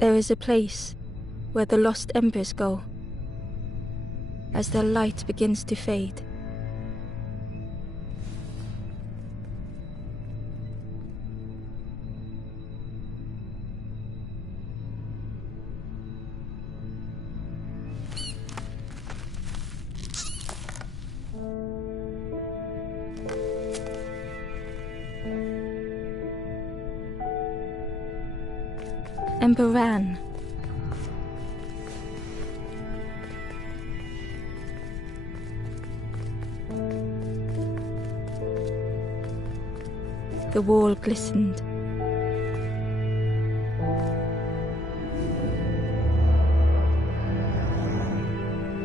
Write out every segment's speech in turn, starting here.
There is a place where the lost embers go as their light begins to fade. Ember ran. The wall glistened.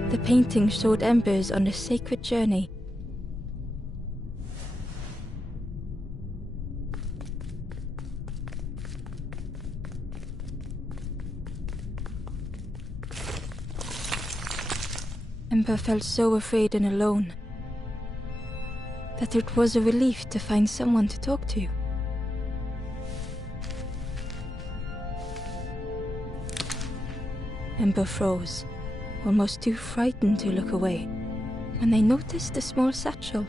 The painting showed embers on a sacred journey. Ember felt so afraid and alone that it was a relief to find someone to talk to. Ember froze, almost too frightened to look away, when they noticed a small satchel.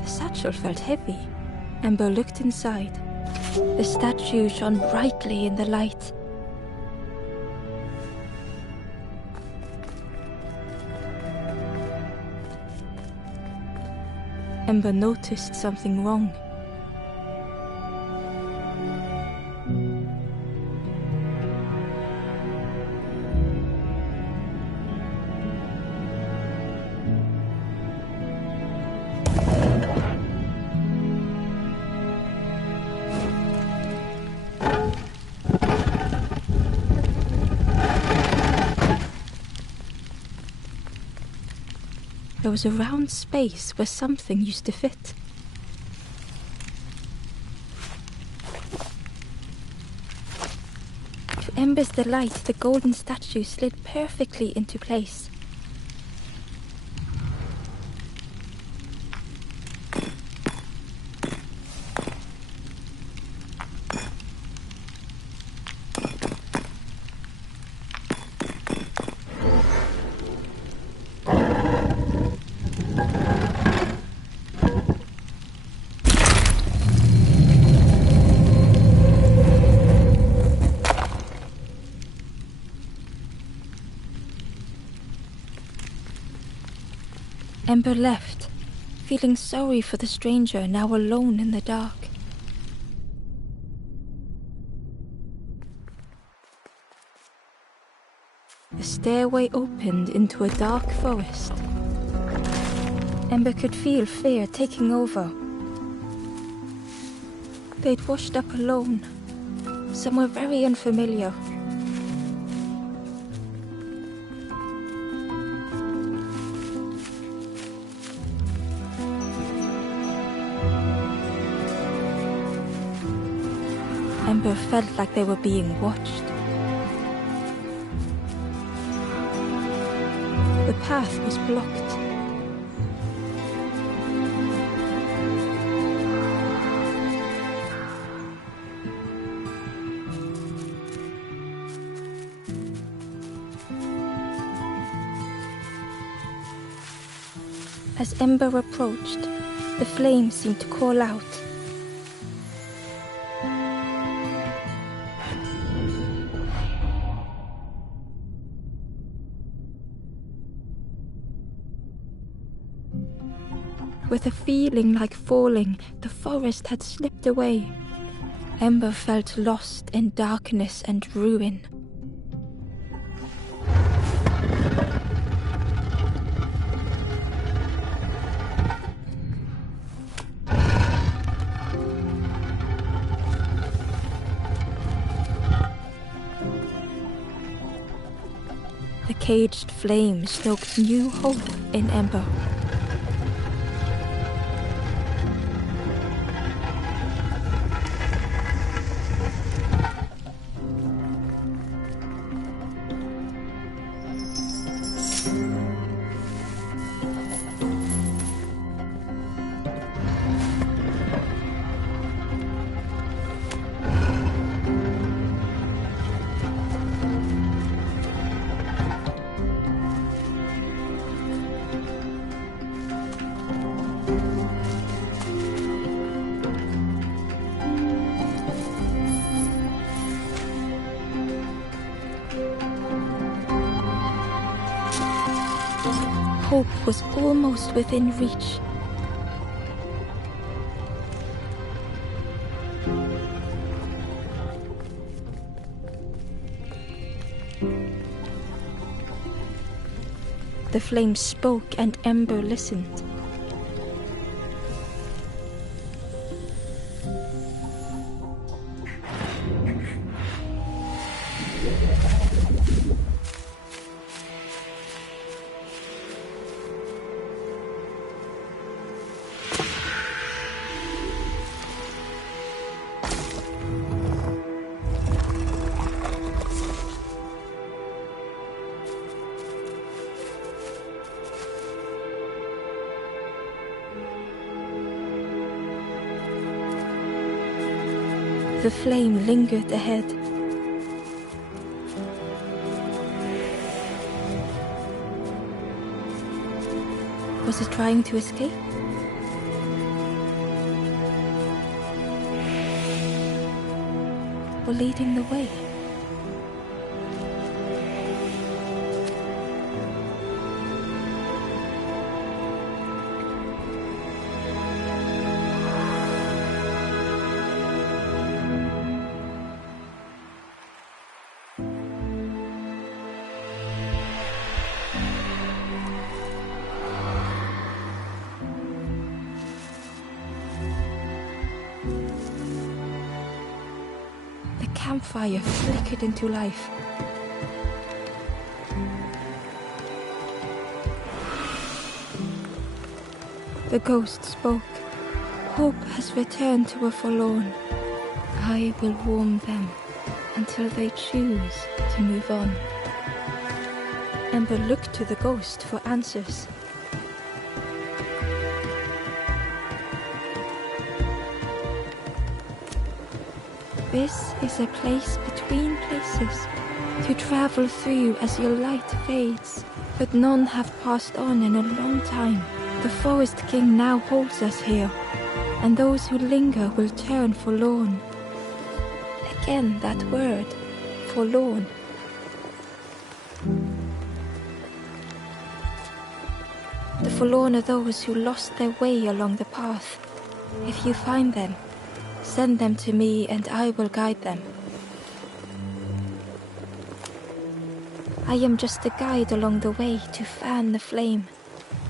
The satchel felt heavy. Ember looked inside. The statue shone brightly in the light. Ember noticed something wrong. There was a round space where something used to fit. To Ember's delight, the golden statue slid perfectly into place. Ember left, feeling sorry for the stranger now alone in the dark. The stairway opened into a dark forest. Ember could feel fear taking over. They'd washed up alone, somewhere very unfamiliar. Ember felt like they were being watched. The path was blocked. As Ember approached, the flames seemed to call out. With a feeling like falling, the forest had slipped away. Ember felt lost in darkness and ruin. The caged flame stoked new hope in Ember. Hope was almost within reach. The flame spoke and Ember listened. The flame lingered ahead. Was it trying to escape? Or leading the way? The campfire flickered into life. The ghost spoke. Hope has returned to a forlorn. I will warm them until they choose to move on. Ember looked to the ghost for answers. This is a place between places to travel through as your light fades, but none have passed on in a long time. The Forest King now holds us here, and those who linger will turn forlorn. Again that word, forlorn. The forlorn are those who lost their way along the path. If you find them, send them to me and I will guide them. I am just a guide along the way to fan the flame.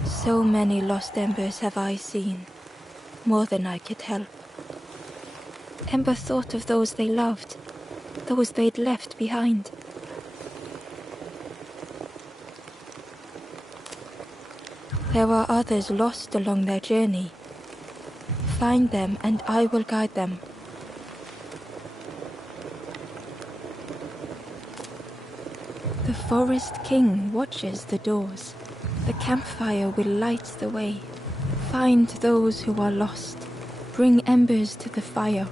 So many lost embers have I seen, more than I could help. Ember thought of those they loved, those they'd left behind. There are others lost along their journey. Find them and I will guide them. The Forest King watches the doors. The campfire will light the way. Find those who are lost. Bring embers to the fire.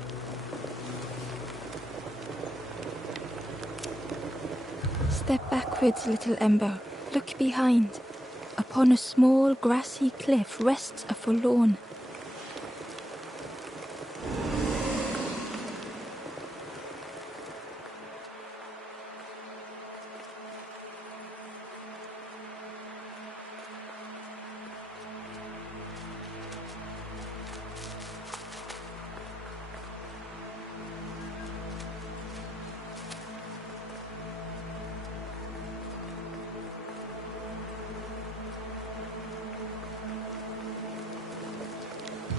Step backwards, little Ember. Look behind. Upon a small grassy cliff rests a forlorn.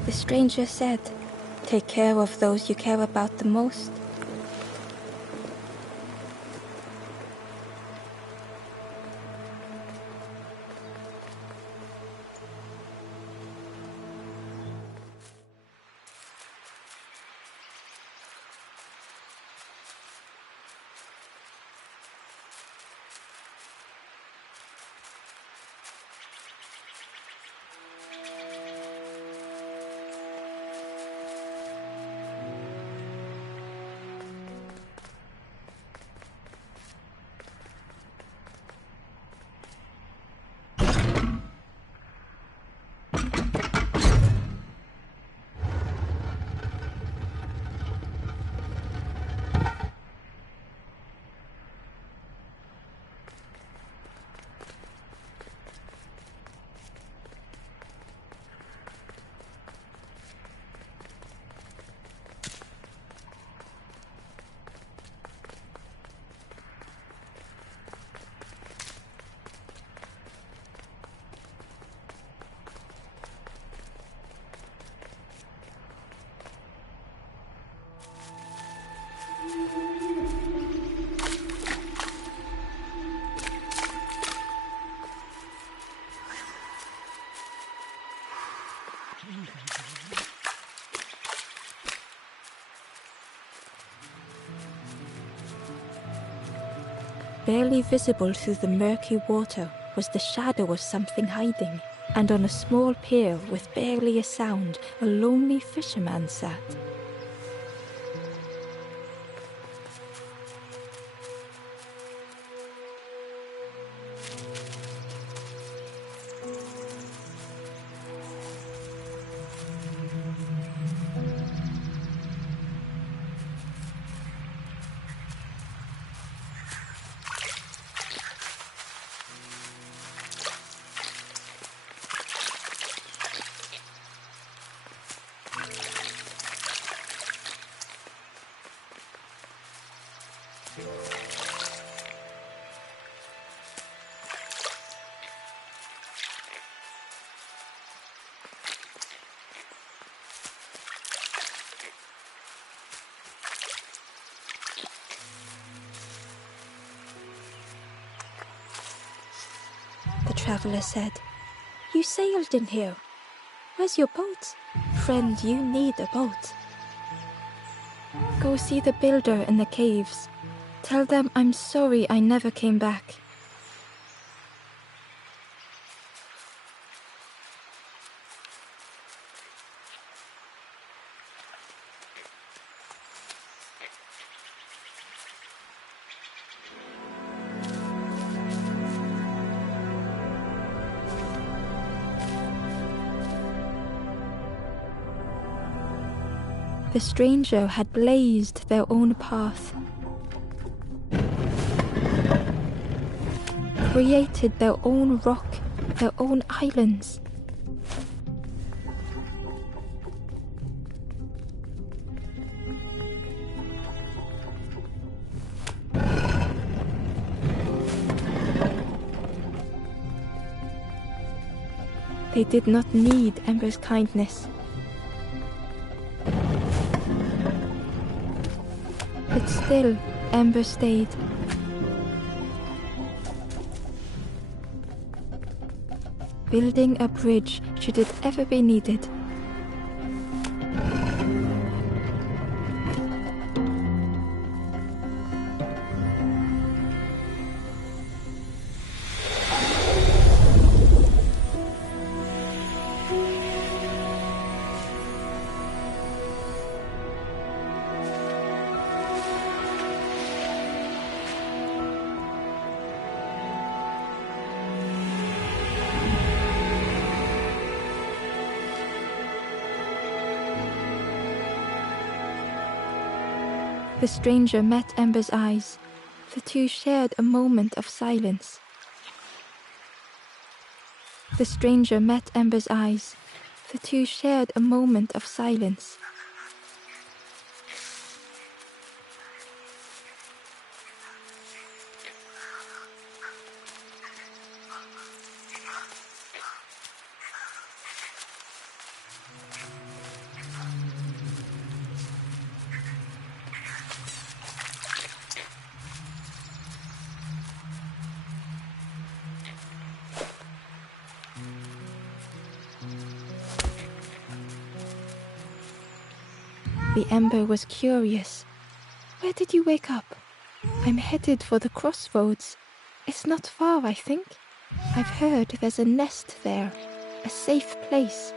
The stranger said, "Take care of those you care about the most." Barely visible through the murky water was the shadow of something hiding, and on a small pier with barely a sound, a lonely fisherman sat. The traveller said, "You sailed in here. Where's your boat? Friend, you need a boat. Go see the builder in the caves. Tell them I'm sorry I never came back." The stranger had blazed their own path, created their own rock, their own islands. They did not need Ember's kindness. But still, Ember stayed. Building a bridge should it ever be needed. The stranger met Ember's eyes. The two shared a moment of silence. The stranger met Ember's eyes. The two shared a moment of silence. The Ember was curious. "Where did you wake up?" "I'm headed for the crossroads. It's not far, I think. I've heard there's a nest there, a safe place."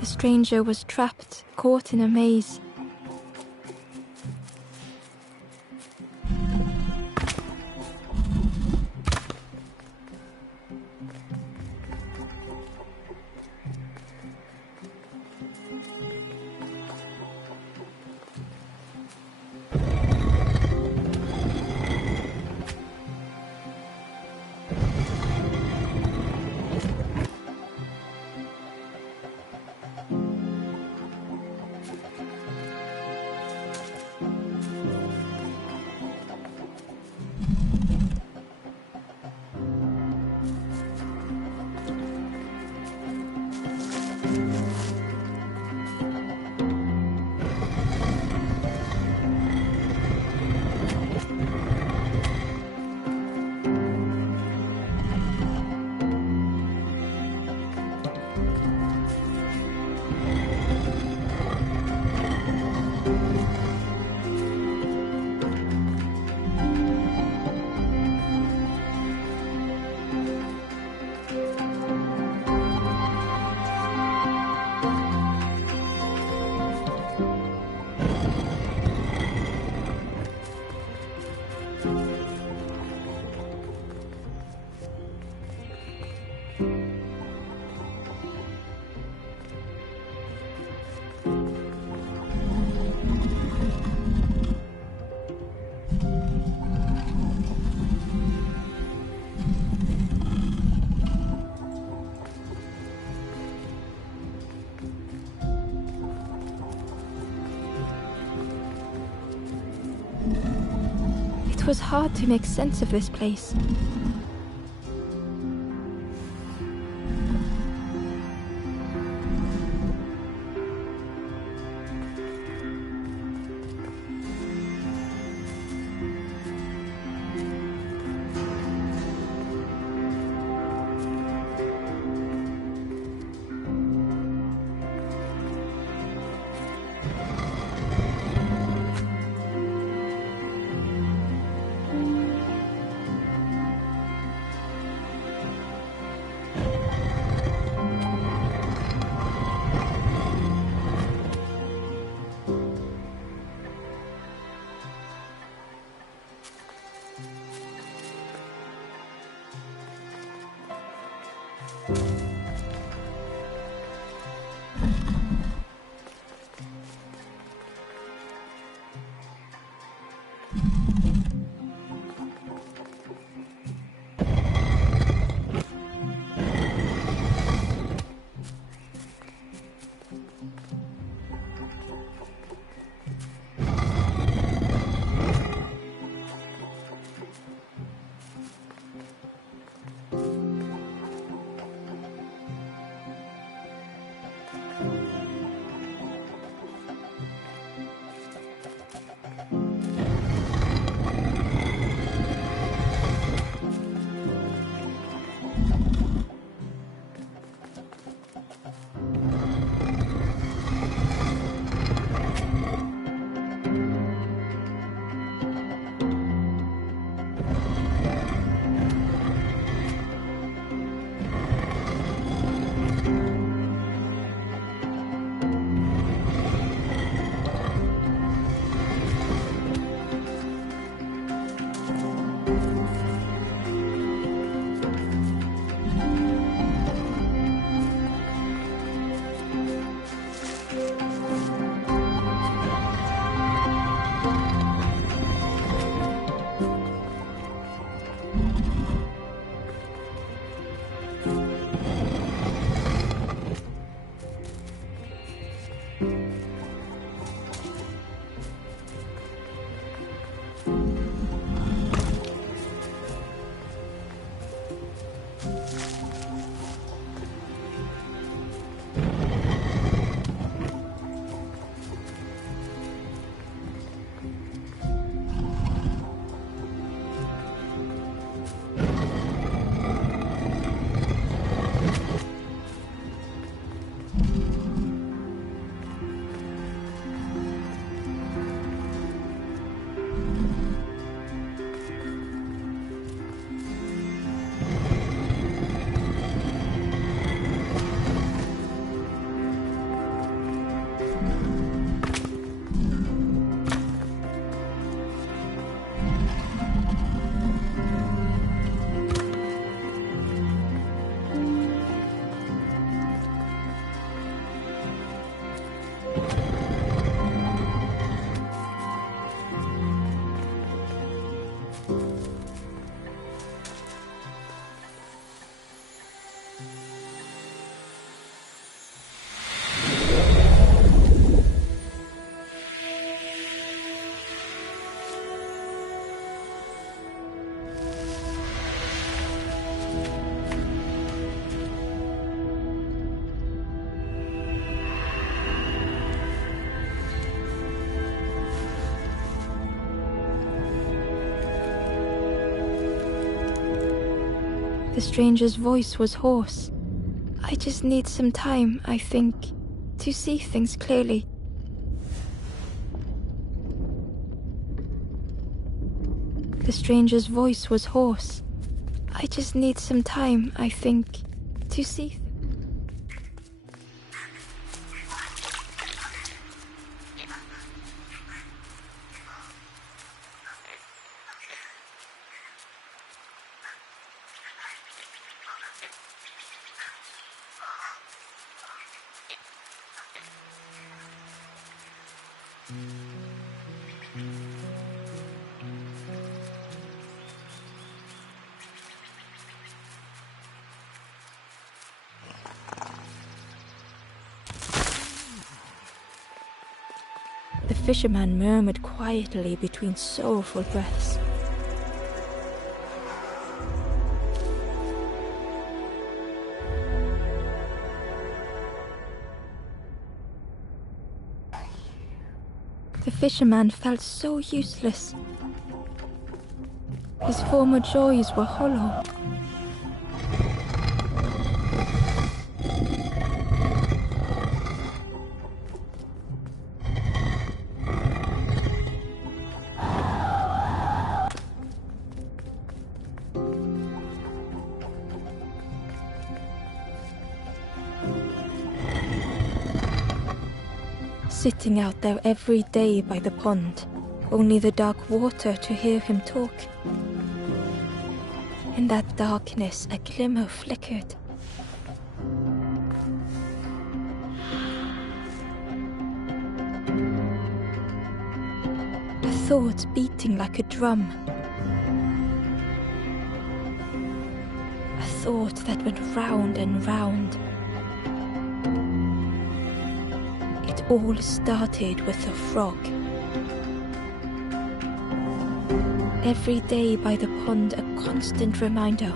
The stranger was trapped, caught in a maze. was hard to make sense of this place. The stranger's voice was hoarse. I just need some time, I think, to see things clearly. The stranger's voice was hoarse. I just need some time, I think, to see. The fisherman murmured quietly between sorrowful breaths. The fisherman felt so useless. His former joys were hollow. Sitting out there every day by the pond, only the dark water to hear him talk. In that darkness, a glimmer flickered. A thought beating like a drum. A thought that went round and round. It all started with a frog. Every day by the pond, a constant reminder.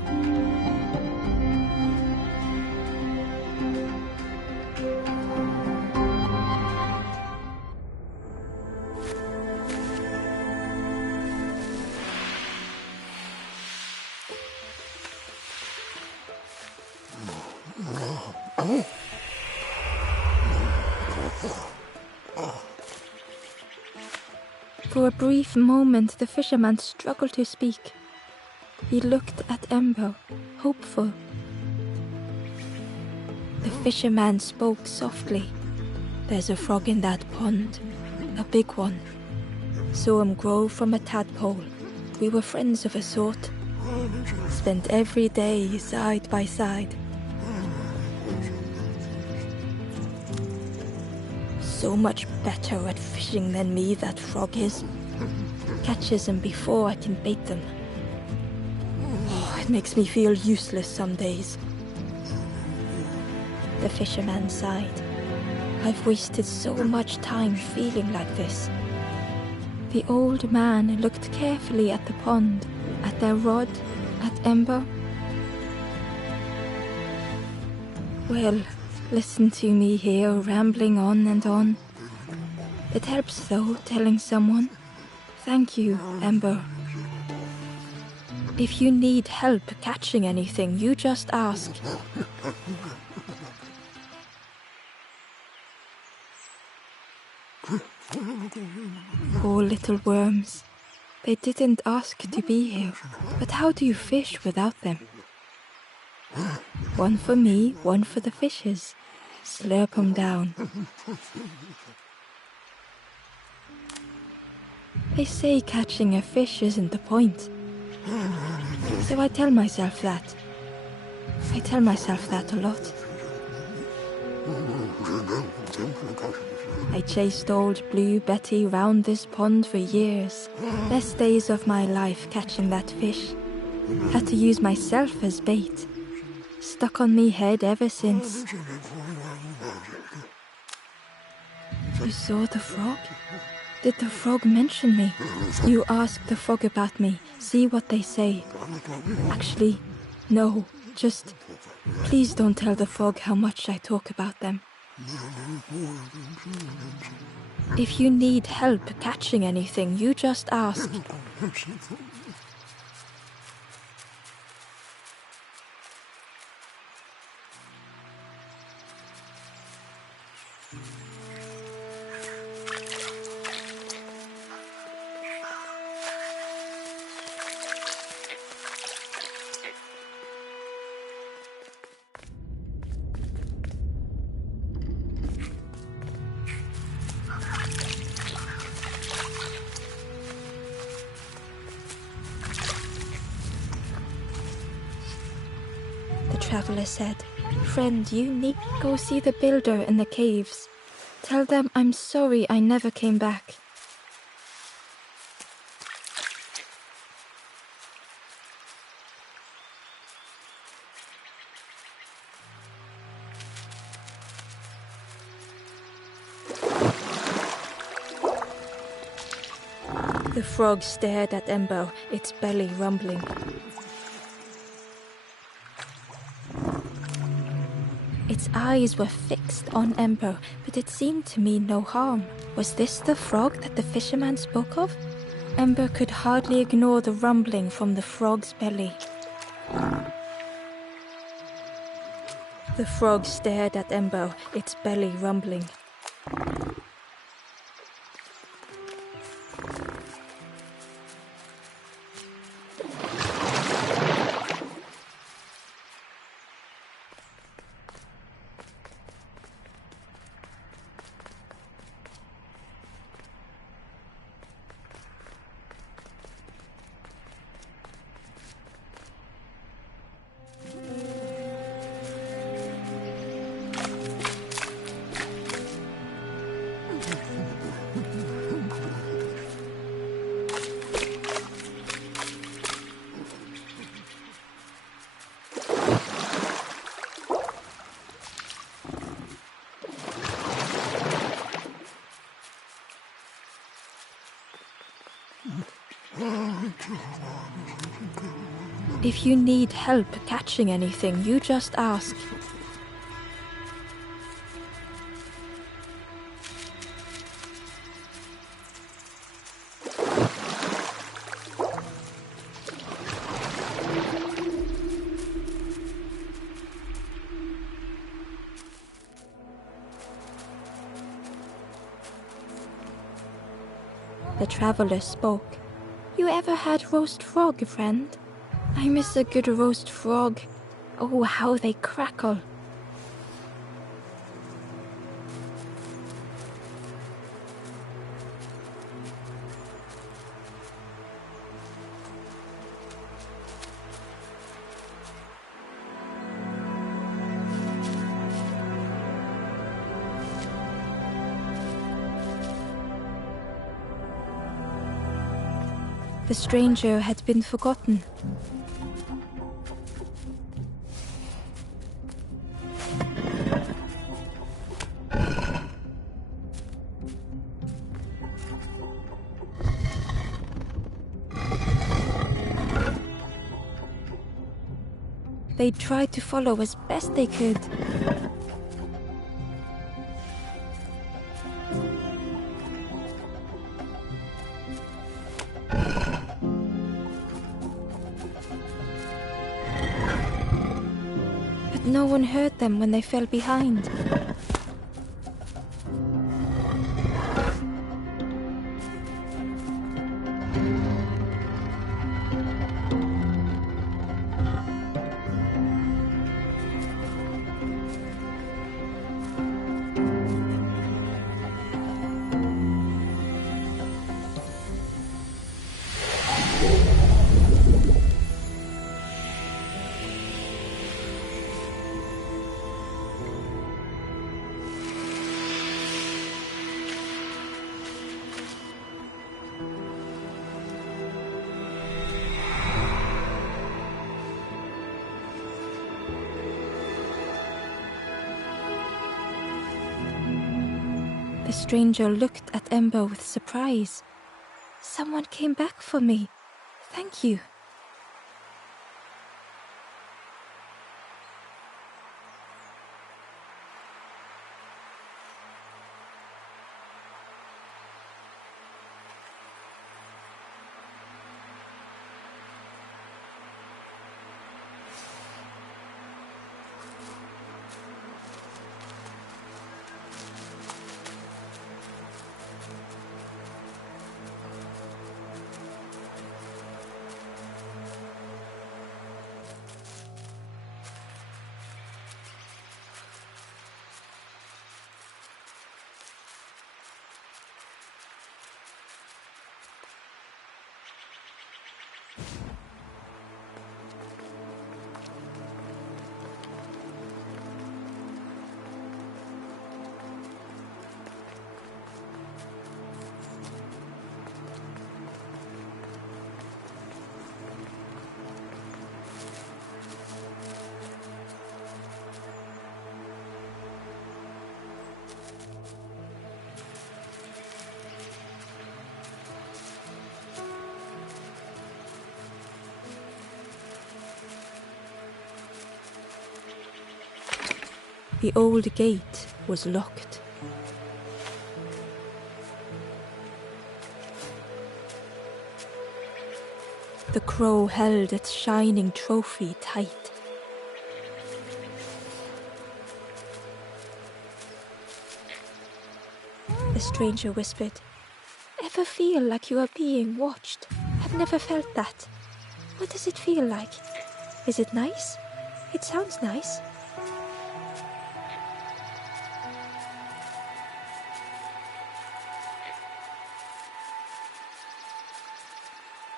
For a brief moment, the fisherman struggled to speak. He looked at Ember, hopeful. The fisherman spoke softly. "There's a frog in that pond, a big one. Saw him grow from a tadpole. We were friends of a sort. Spent every day side by side. So much better at fishing than me, that frog is. Catches them before I can bait them. Oh, it makes me feel useless some days." The fisherman sighed. "I've wasted so much time feeling like this." The old man looked carefully at the pond, at their rod, at Ember. "Well, listen to me here, rambling on and on. It helps, though, telling someone. Thank you, Ember. If you need help catching anything, you just ask." Poor little worms. They didn't ask to be here, but how do you fish without them? One for me, one for the fishes. Slurp 'em down. They say catching a fish isn't the point. So I tell myself that. I tell myself that a lot. I chased old Blue Betty round this pond for years. Best days of my life catching that fish. Had to use myself as bait. Stuck on me head ever since. You saw the frog? Did the frog mention me? You ask the frog about me, see what they say. Actually, no, just please don't tell the frog how much I talk about them. If you need help catching anything, you just ask. The traveler said, "Friend, you need go see the builder in the caves. Tell them I'm sorry I never came back." The frog stared at Ember, its belly rumbling. It Its eyes were fixed on Ember, but it seemed to mean no harm. Was this the frog that the fisherman spoke of? Ember could hardly ignore the rumbling from the frog's belly. The frog stared at Ember, its belly rumbling. If you need help catching anything, you just ask. The traveler spoke. You ever had roast frog, friend? I miss a good roast frog. Oh, how they crackle. The stranger had been forgotten. They tried to follow as best they could. But no one heard them when they fell behind. The stranger looked at Ember with surprise. Someone came back for me. Thank you. The old gate was locked. The crow held its shining trophy tight. The stranger whispered, "Ever feel like you are being watched? I've never felt that. What does it feel like? Is it nice? It sounds nice."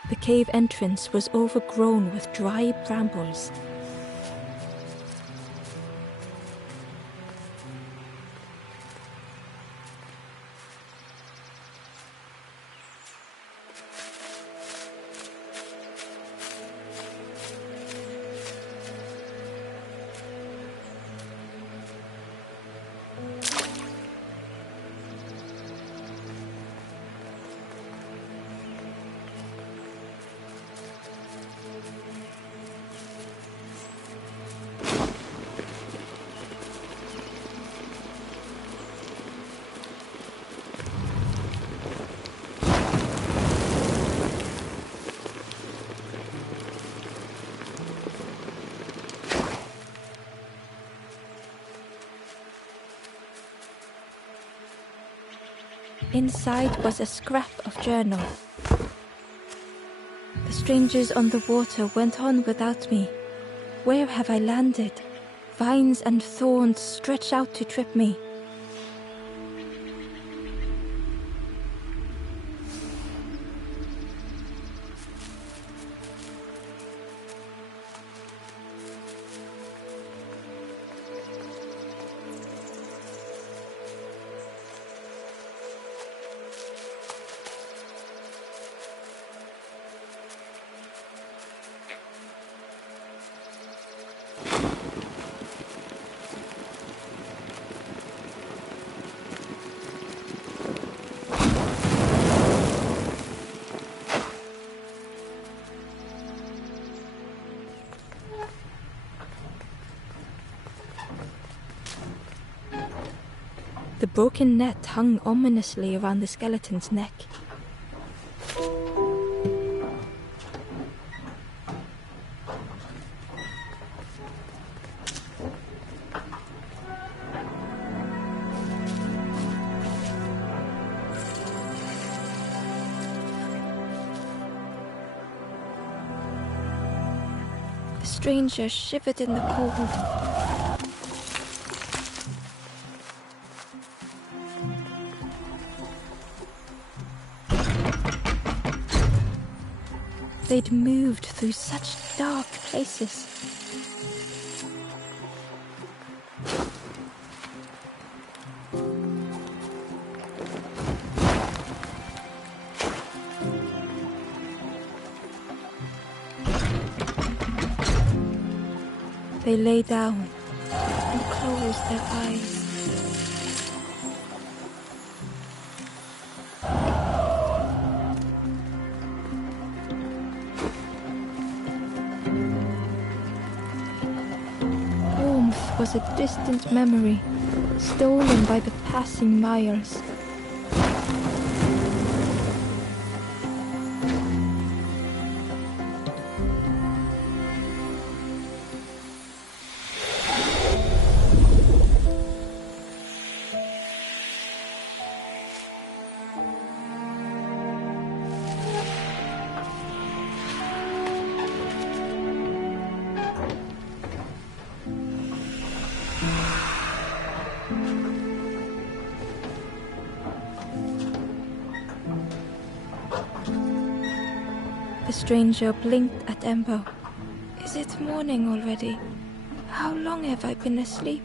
The cave entrance was overgrown with dry brambles. Inside was a scrap of journal. The strangers on the water went on without me. Where have I landed? Vines and thorns stretch out to trip me. The broken net hung ominously around the skeleton's neck. The stranger shivered in the cold. They'd moved through such dark places. They lay down and closed their eyes. Was a distant memory, stolen by the passing miles. The stranger blinked at Embo. "Is it morning already? How long have I been asleep?"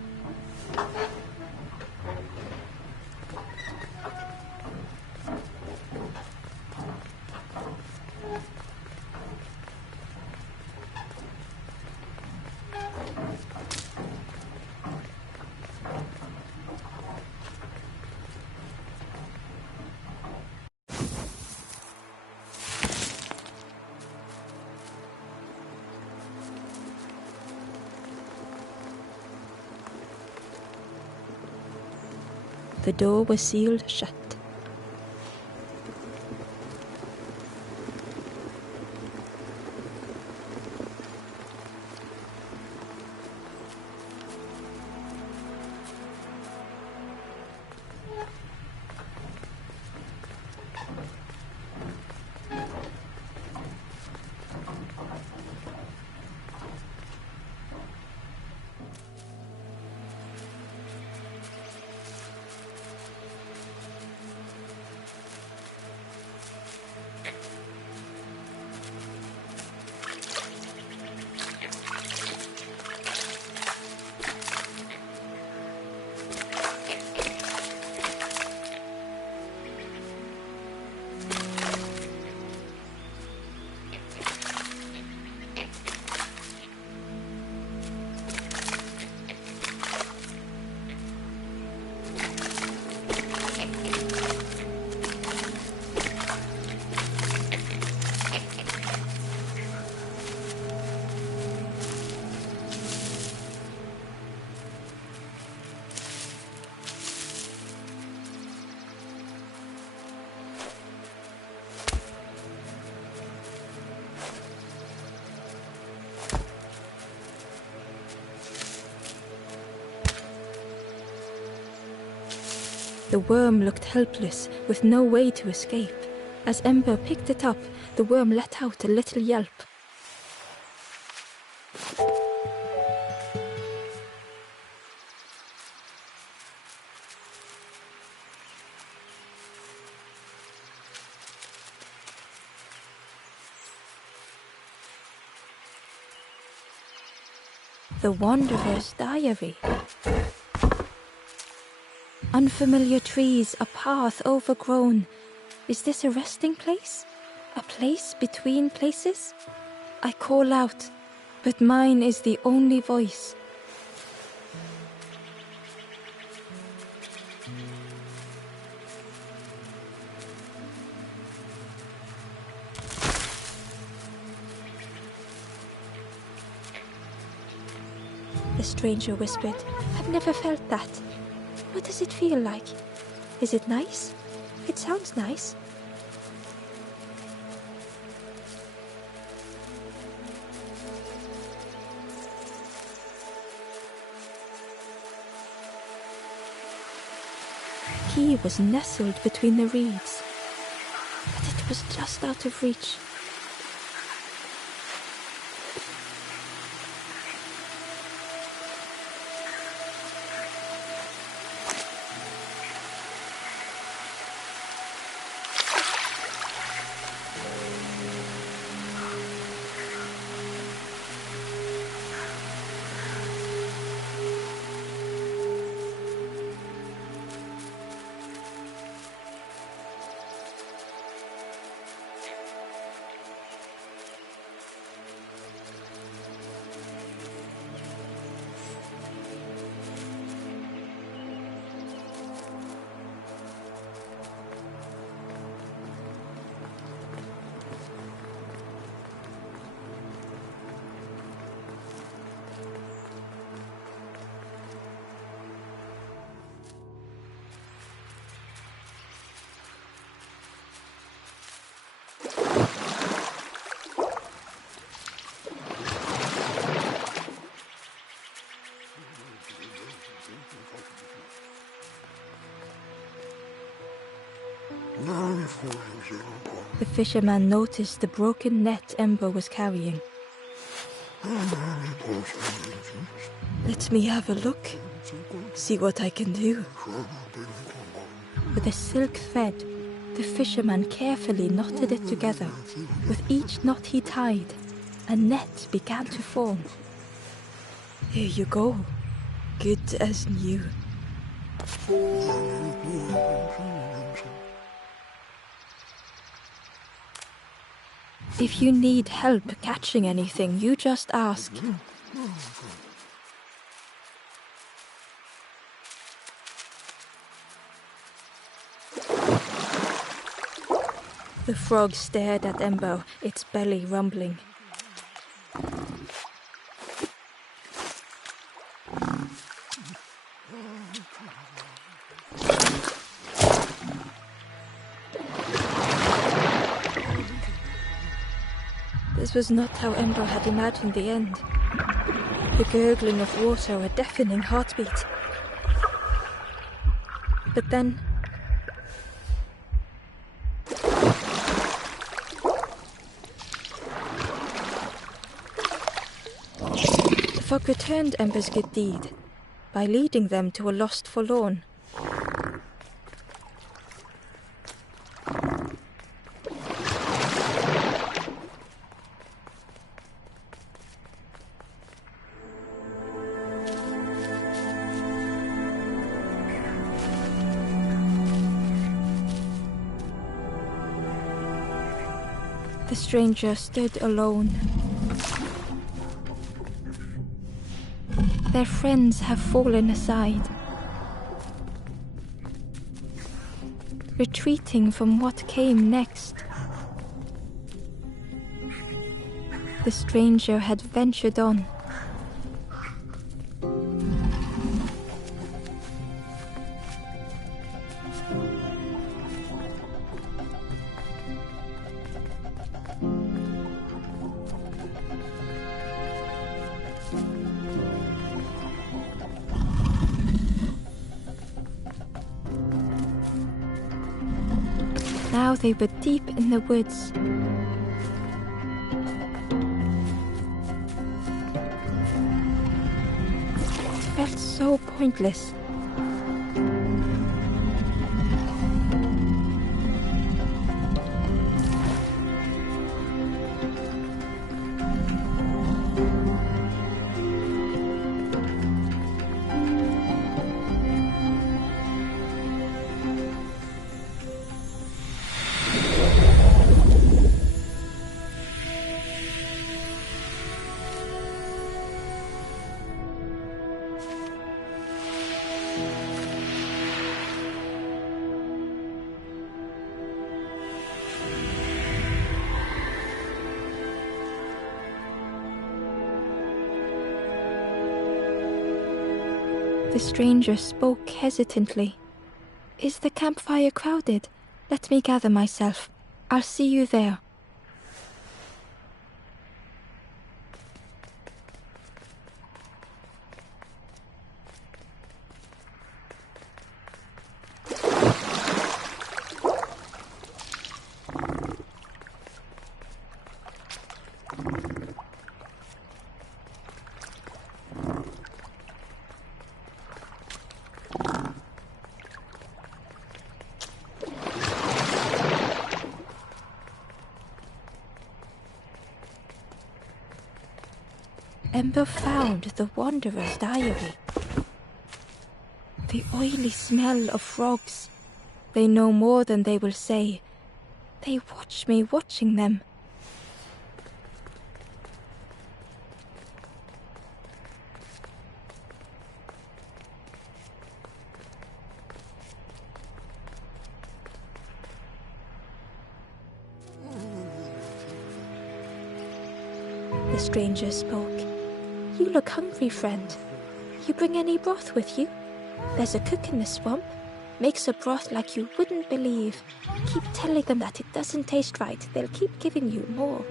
The door was sealed shut. The worm looked helpless, with no way to escape. As Ember picked it up, the worm let out a little yelp. The Wanderer's Diary. Unfamiliar trees, a path overgrown. Is this a resting place? A place between places? I call out, but mine is the only voice. The stranger whispered, I've never felt that. What does it feel like? Is it nice? It sounds nice. The key was nestled between the reeds, but it was just out of reach. The fisherman noticed the broken net Ember was carrying. Let me have a look. See what I can do. With a silk thread, the fisherman carefully knotted it together. With each knot he tied, a net began to form. Here you go. Good as new. If you need help catching anything, you just ask. The frog stared at Ember, its belly rumbling. This was not how Ember had imagined the end. The gurgling of water, a deafening heartbeat. But then... the fog returned Ember's good deed by leading them to a lost forlorn. The stranger stood alone. Their friends have fallen aside, retreating from what came next. The stranger had ventured on. Now they were deep in the woods. It felt so pointless. The stranger spoke hesitantly. "Is the campfire crowded? Let me gather myself. I'll see you there." Ember found the Wanderer's diary. The oily smell of frogs. They know more than they will say. They watch me watching them. The stranger spoke. "You look hungry, friend. You bring any broth with you? There's a cook in the swamp. Makes a broth like you wouldn't believe. Keep telling them that it doesn't taste right. They'll keep giving you more."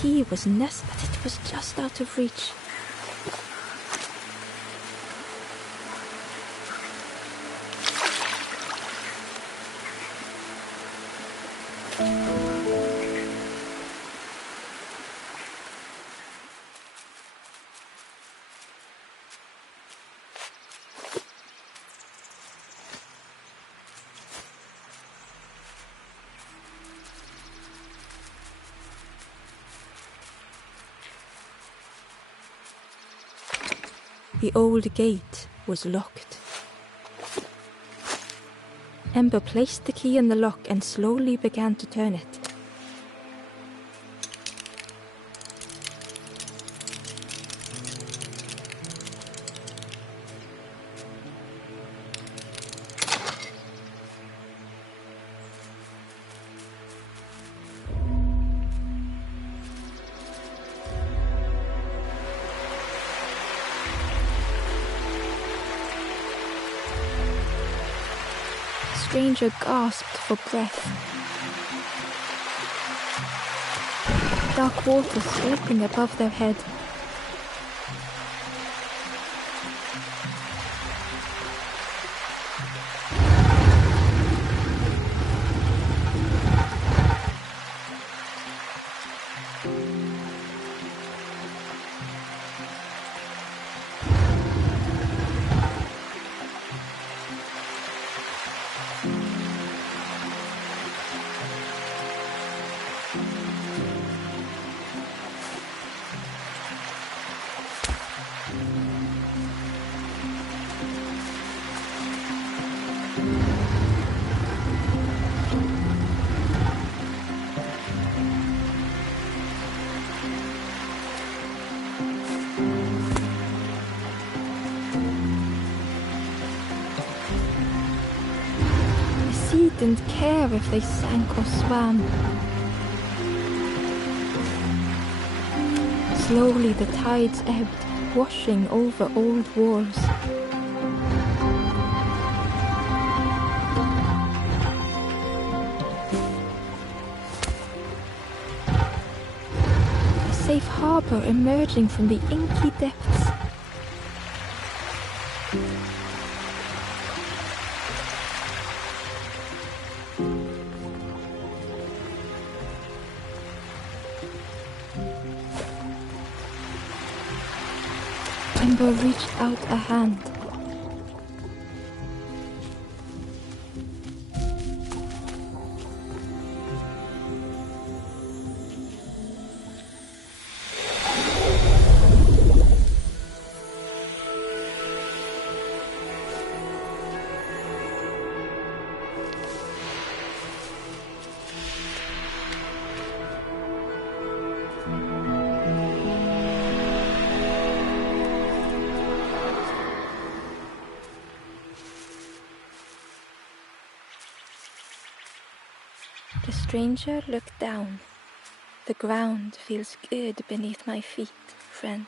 Key was nest, but it was just out of reach. The old gate was locked. Ember placed the key in the lock and slowly began to turn it. The stranger gasped for breath. Dark water sloping above their head. Didn't care if they sank or swam. Slowly the tides ebbed, washing over old walls. A safe harbor emerging from the inky depths. Ember reached out a hand. The stranger looked down. The ground feels good beneath my feet, friend.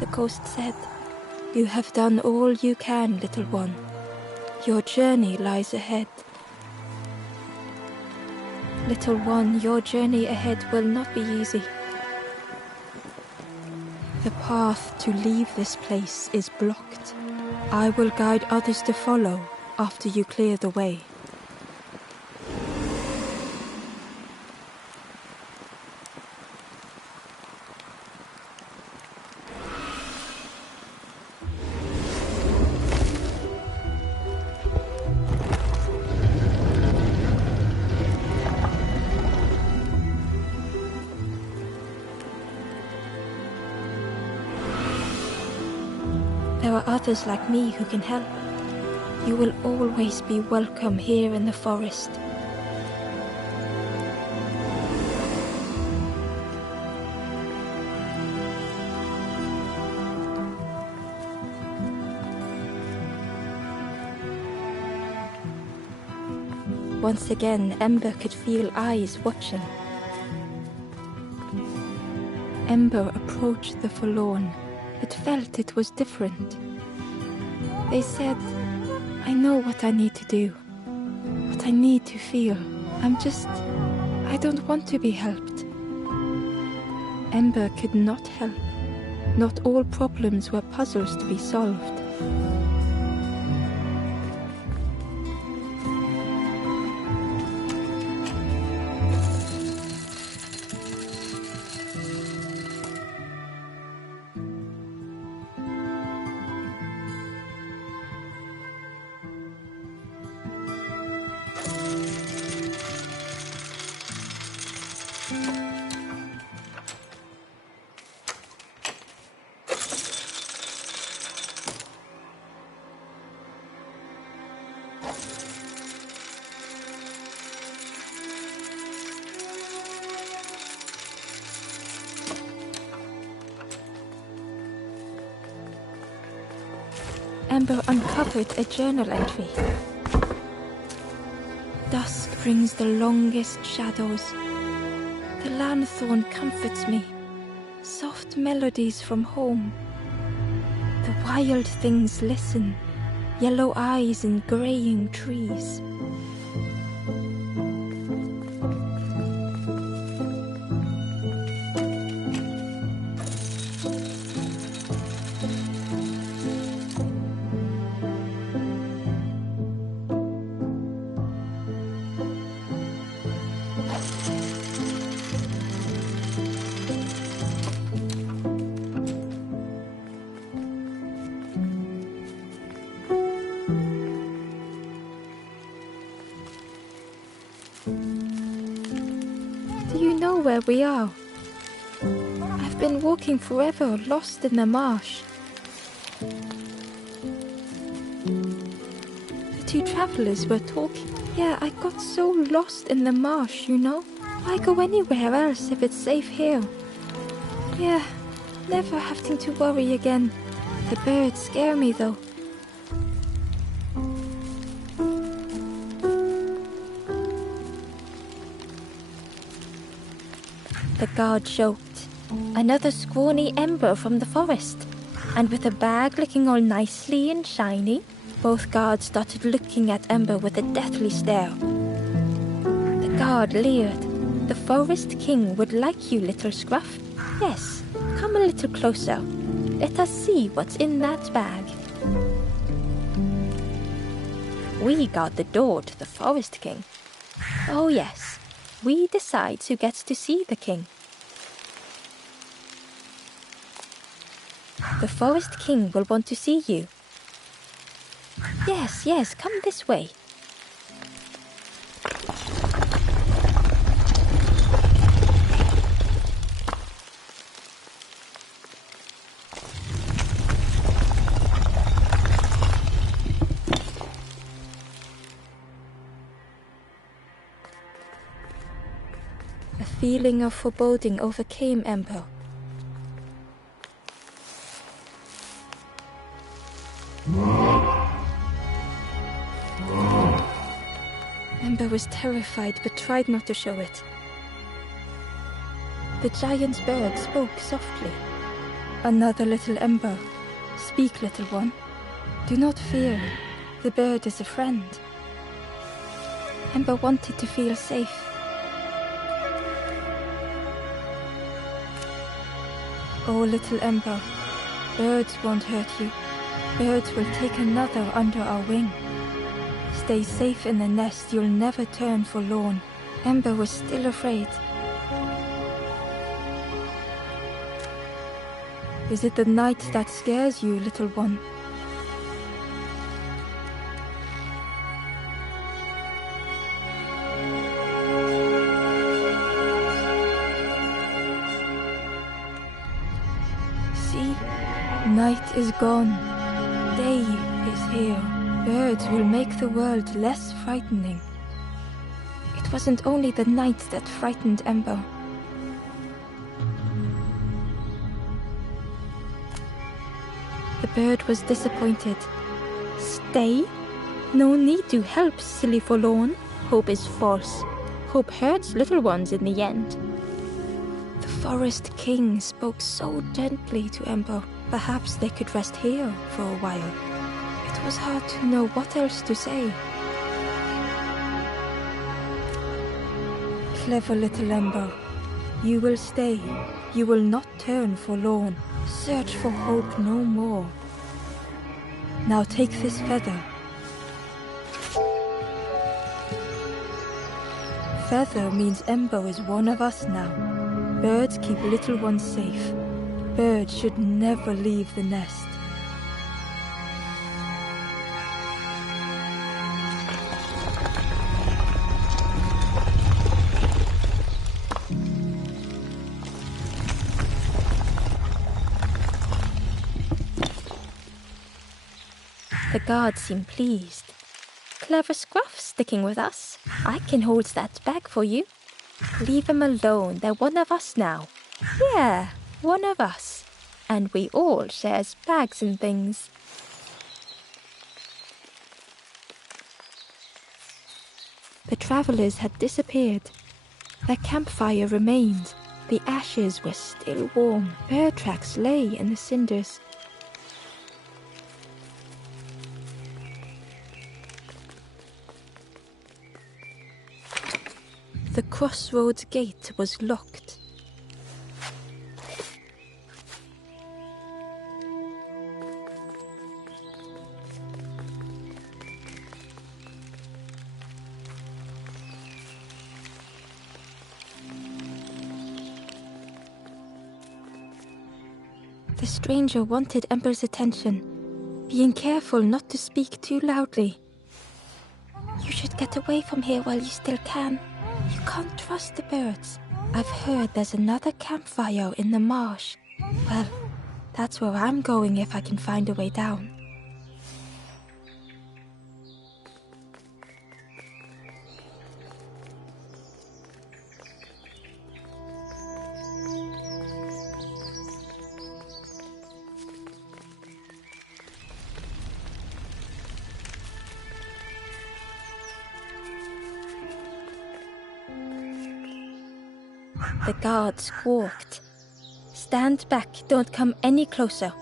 The ghost said, "You have done all you can, little one. Your journey lies ahead. Little one, your journey ahead will not be easy. The path to leave this place is blocked. I will guide others to follow after you clear the way." There are others like me who can help. You will always be welcome here in the forest. Once again, Ember could feel eyes watching. Ember approached the forlorn, but felt it was different. They said, "I know what I need to do, what I need to feel. I don't want to be helped." Ember could not help. Not all problems were puzzles to be solved. Amber uncovered a journal entry. Dusk brings the longest shadows. The lanthorn comforts me. Soft melodies from home. The wild things listen. Yellow eyes in graying trees. Do you know where we are? I've been walking forever, lost in the marsh. The two travelers were talking. Yeah, I got so lost in the marsh, you know? Why go anywhere else if it's safe here? Yeah, never having to worry again. The birds scare me though. The guard joked. Another scrawny Ember from the forest. And with a bag looking all nicely and shiny, both guards started looking at Ember with a deathly stare. The guard leered. The Forest King would like you, little Scruff. Yes, come a little closer. Let us see what's in that bag. We guard the door to the Forest King. Oh yes, we decide who gets to see the king. The Forest King will want to see you. Yes, come this way. A feeling of foreboding overcame Ember. Ember was terrified but tried not to show it. The giant bird spoke softly. Another little Ember. Speak, little one. Do not fear. The bird is a friend. Ember wanted to feel safe. Oh, little Ember, birds won't hurt you. Birds will take another under our wing. Stay safe in the nest, you'll never turn forlorn. Ember was still afraid. Is it the night that scares you, little one? See, night is gone. Day is here. Birds will make the world less frightening. It wasn't only the night that frightened Ember. The bird was disappointed. Stay? No need to help, silly forlorn. Hope is false. Hope hurts little ones in the end. The Forest King spoke so gently to Ember. Perhaps they could rest here for a while. It was hard to know what else to say. Clever little Ember. You will stay. You will not turn forlorn. Search for hope no more. Now take this feather. Feather means Ember is one of us now. Birds keep little ones safe. Birds should never leave the nest. The guard seemed pleased. Clever Scruff sticking with us. I can hold that bag for you. Leave them alone, they're one of us now. Yeah, one of us. And we all shares bags and things. The travelers had disappeared. Their campfire remained. The ashes were still warm. Bird tracks lay in the cinders. The crossroads gate was locked. The stranger wanted Ember's attention, being careful not to speak too loudly. You should get away from here while you still can. You can't trust the birds. I've heard there's another campfire in the marsh. Well, that's where I'm going if I can find a way down. The guard squawked. Stand back, don't come any closer.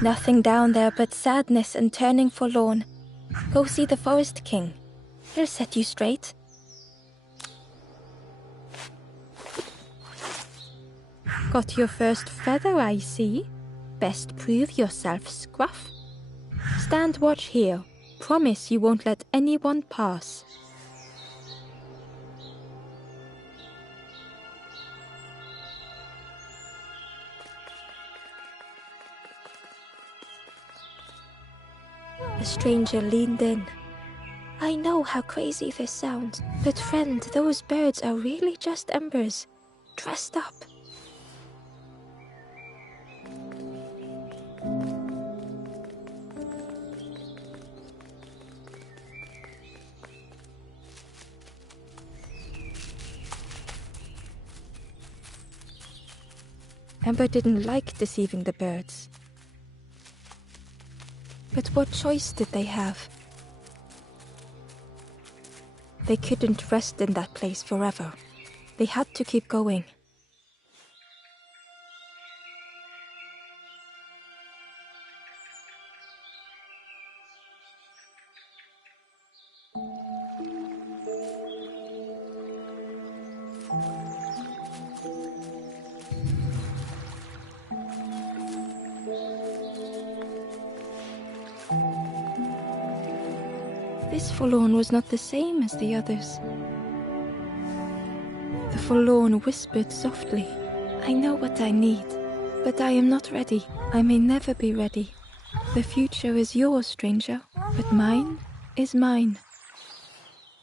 Nothing down there but sadness and turning forlorn. Go see the Forest King. He'll set you straight. Got your first feather, I see. Best prove yourself, Scruff. Stand watch here. Promise you won't let anyone pass. The stranger leaned in. I know how crazy this sounds, but friend, those birds are really just embers, dressed up. Ember didn't like deceiving the birds. But what choice did they have? They couldn't rest in that place forever. They had to keep going. This forlorn was not the same as the others. The forlorn whispered softly, I know what I need, but I am not ready. I may never be ready. The future is yours, stranger, but mine is mine.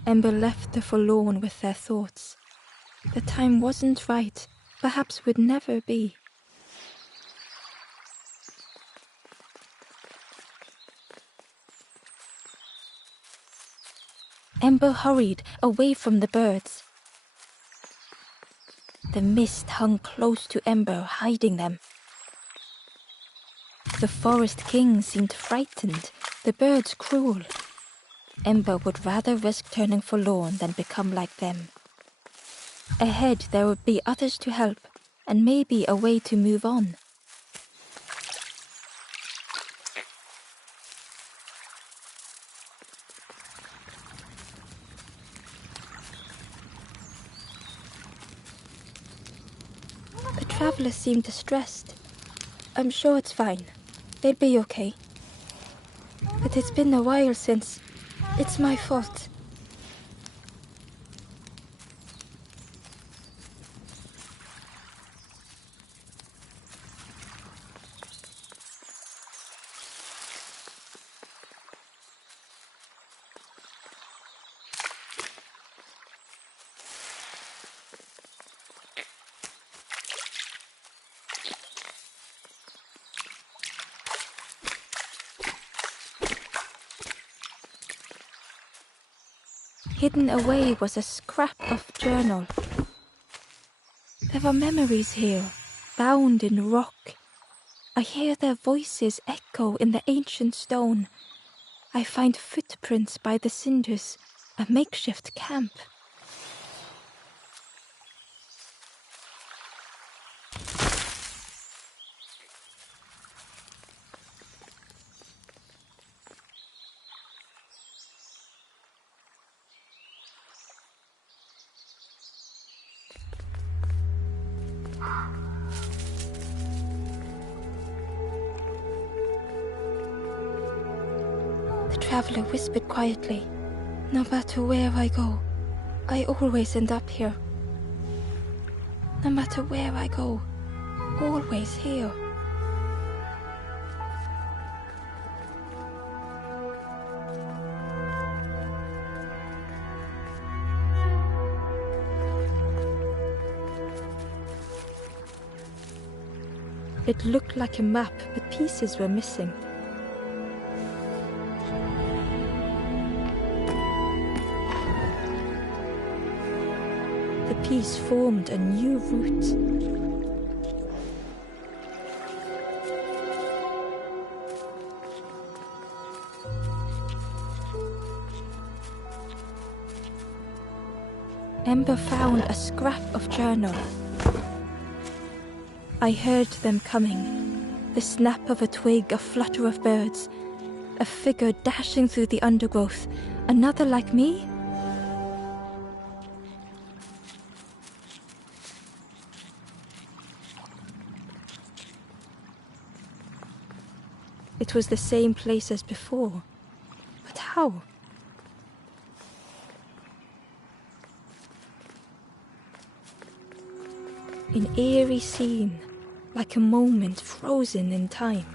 Ember left the forlorn with their thoughts. The time wasn't right, perhaps would never be. Ember hurried away from the birds. The mist hung close to Ember, hiding them. The Forest King seemed frightened, the birds cruel. Ember would rather risk turning forlorn than become like them. Ahead there would be others to help, and maybe a way to move on. The travelers seemed distressed. I'm sure it's fine. They'll be okay. But it's been a while since. It's my fault. Hidden away was a scrap of journal. There were memories here, bound in rock. I hear their voices echo in the ancient stone. I find footprints by the cinders, a makeshift camp. The traveler whispered quietly, "No matter where I go, I always end up here. No matter where I go, always here." It looked like a map, but pieces were missing. The piece formed a new route. Ember found a scrap of journal. I heard them coming. The snap of a twig, a flutter of birds, a figure dashing through the undergrowth. Another like me? It was the same place as before. But how? An eerie scene, like a moment frozen in time.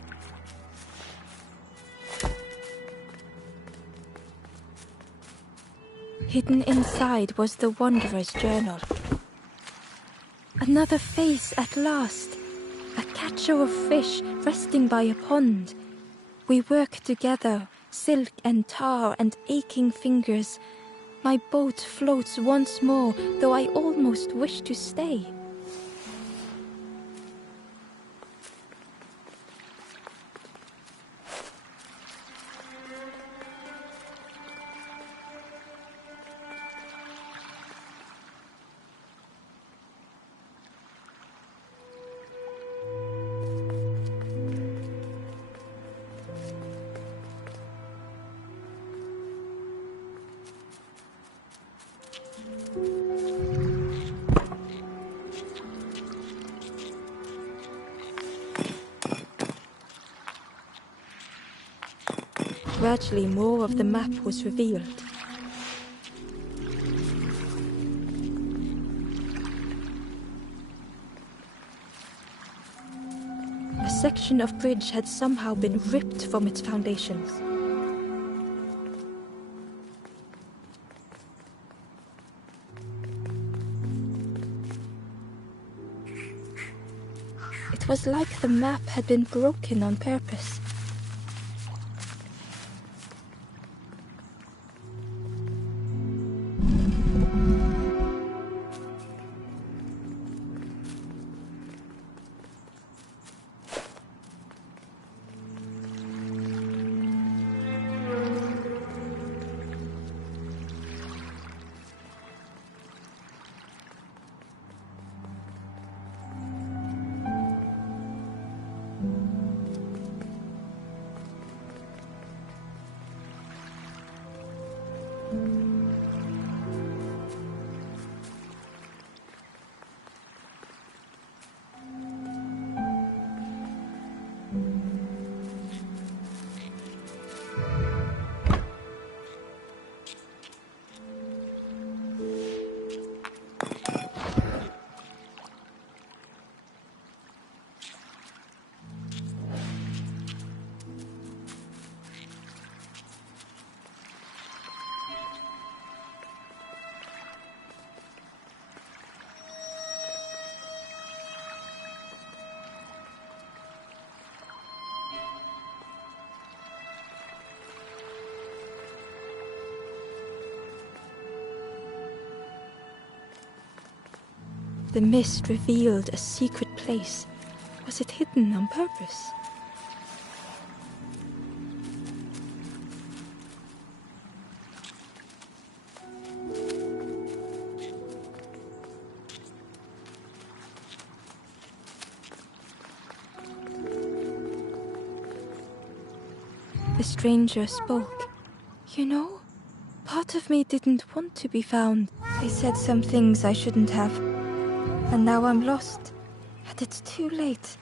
Hidden inside was the Wanderer's journal. Another face at last. A catcher of fish resting by a pond. We work together, silk and tar and aching fingers. My boat floats once more, though I almost wish to stay. Gradually, more of the map was revealed. A section of bridge had somehow been ripped from its foundations. It was like the map had been broken on purpose. The mist revealed a secret place. Was it hidden on purpose? The stranger spoke. You know, part of me didn't want to be found. I said some things I shouldn't have. And now I'm lost. And it's too late.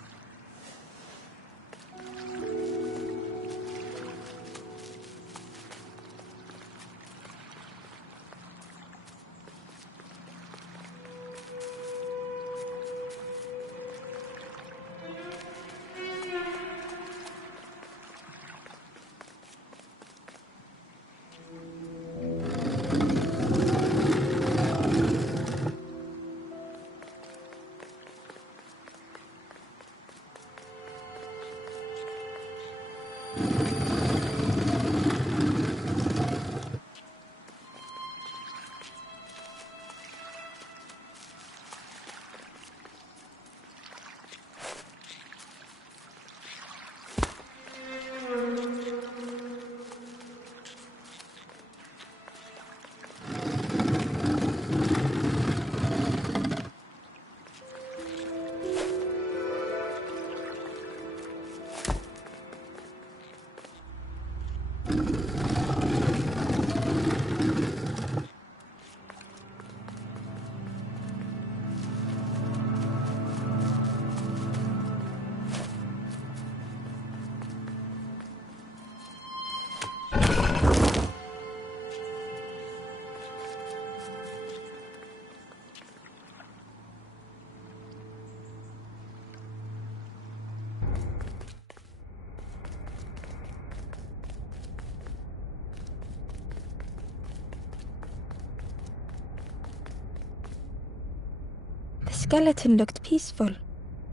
The skeleton looked peaceful.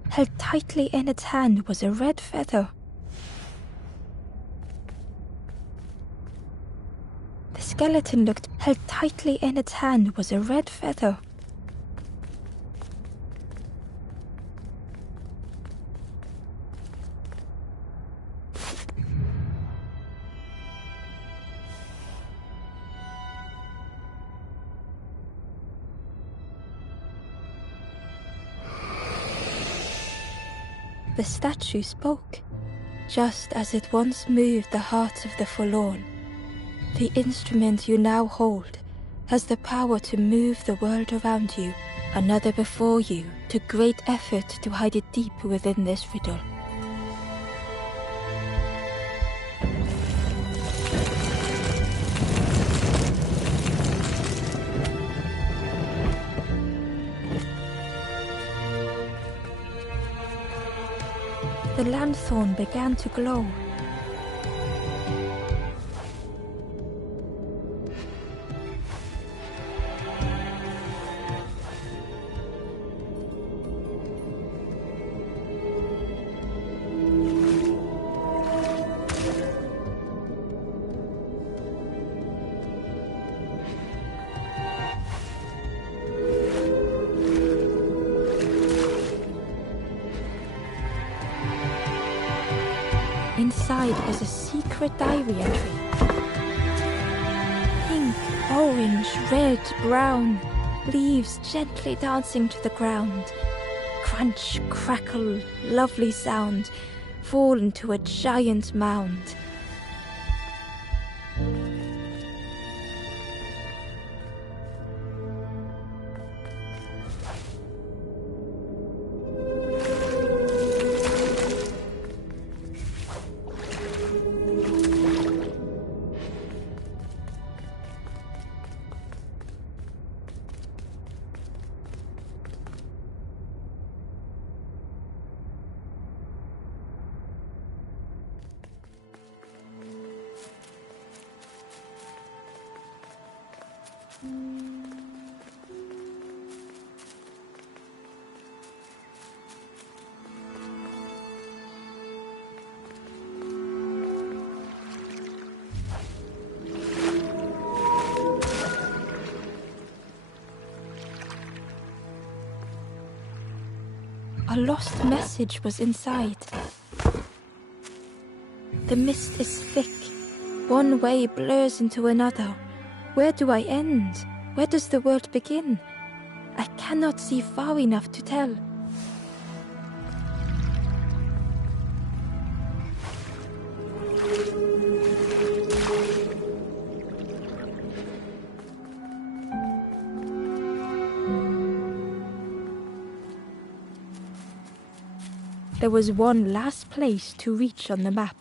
Held tightly in its hand was a red feather. The skeleton held tightly in its hand was a red feather. The statue spoke, just as it once moved the hearts of the forlorn. The instrument you now hold has the power to move the world around you, another before you, to great effort to hide it deep within this riddle. The lanthorn began to glow. Inside was a secret diary entry. Pink, orange, red, brown, leaves gently dancing to the ground. Crunch, crackle, lovely sound, fall into a giant mound. A lost message was inside. The mist is thick. One way blurs into another. Where do I end? Where does the world begin? I cannot see far enough to tell. There was one last place to reach on the map.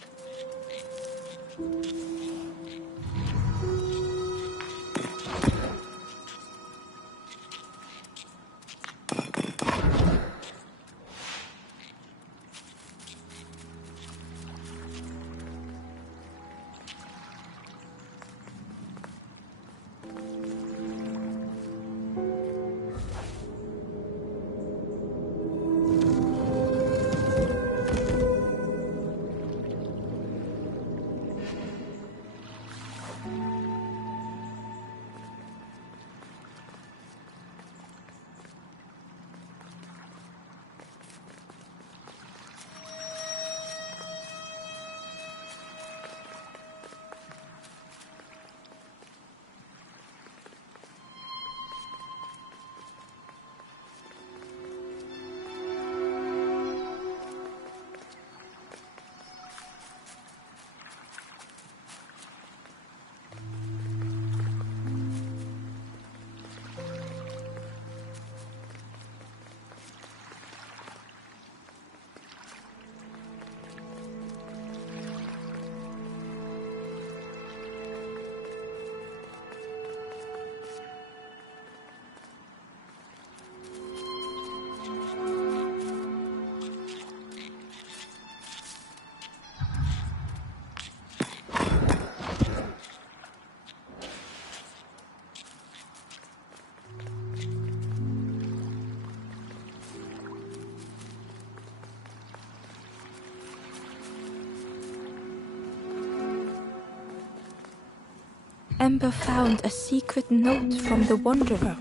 Ember found a secret note from the Wanderer.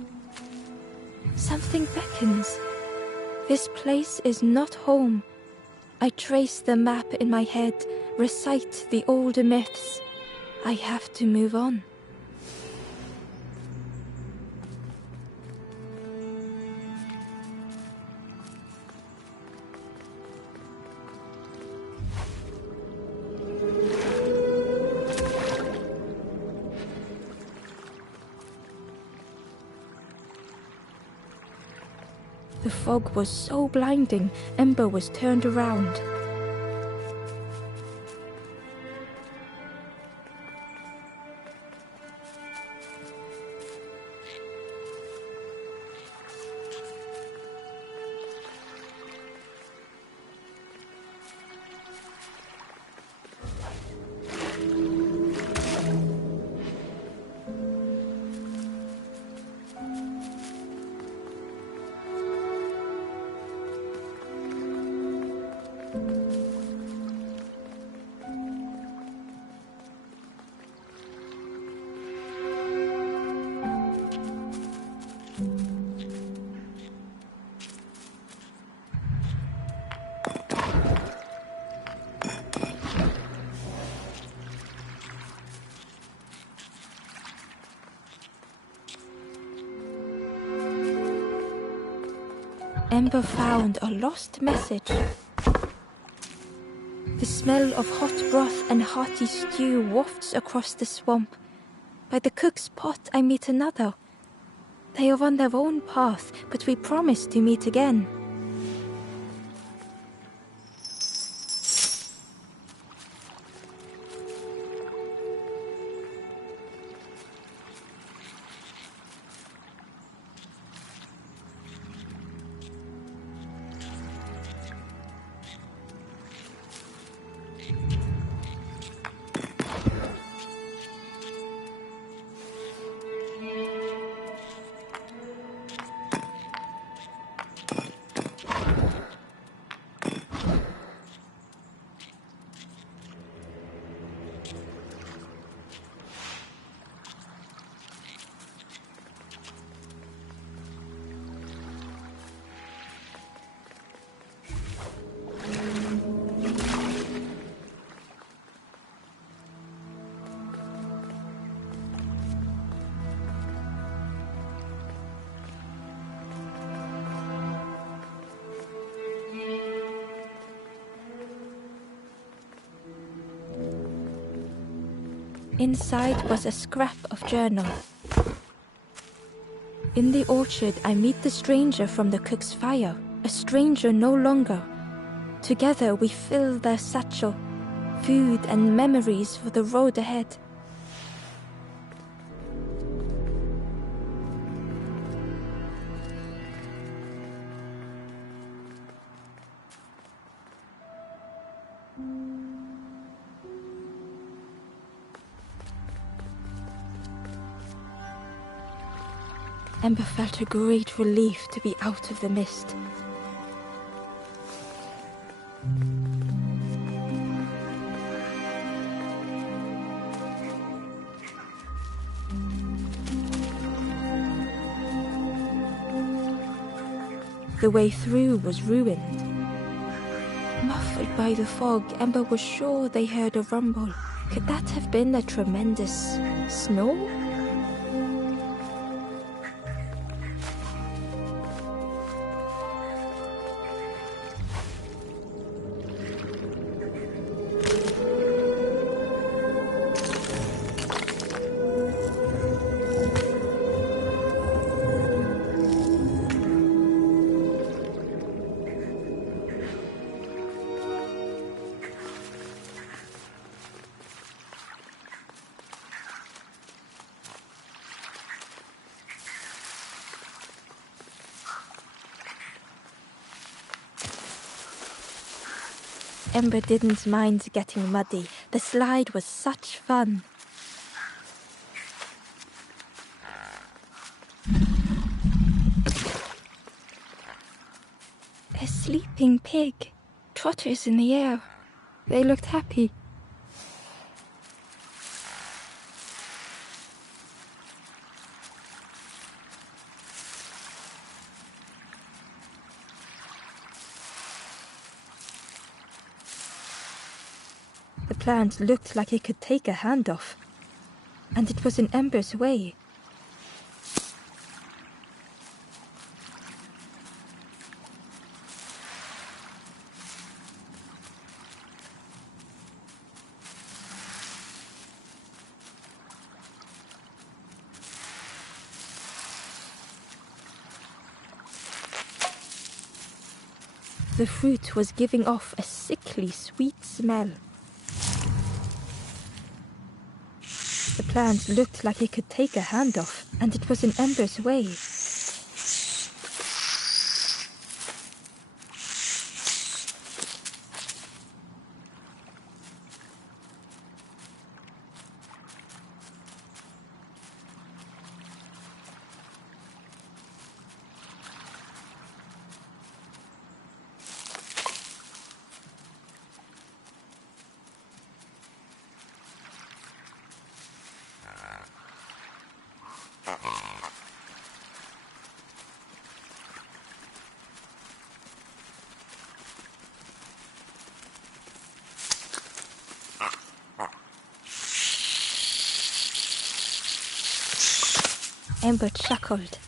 Something beckons. This place is not home. I trace the map in my head, recite the older myths. I have to move on. The fog was so blinding, Ember was turned around. Ember found a lost message. The smell of hot broth and hearty stew wafts across the swamp. By the cook's pot I meet another. They are on their own path, but we promise to meet again. Inside was a scrap of journal. In the orchard, I meet the stranger from the cook's fire. A stranger no longer. Together we fill their satchel, food and memories for the road ahead. Ember felt a great relief to be out of the mist. The way through was ruined. Muffled by the fog, Ember was sure they heard a rumble. Could that have been a tremendous snow? Ember didn't mind getting muddy. The slide was such fun. A sleeping pig. Trotters in the air. They looked happy. The plant looked like it could take a hand off, and it was in Ember's way. The fruit was giving off a sickly sweet smell. The plant looked like it could take a hand off, and it was in Ember's way. Ember chuckled.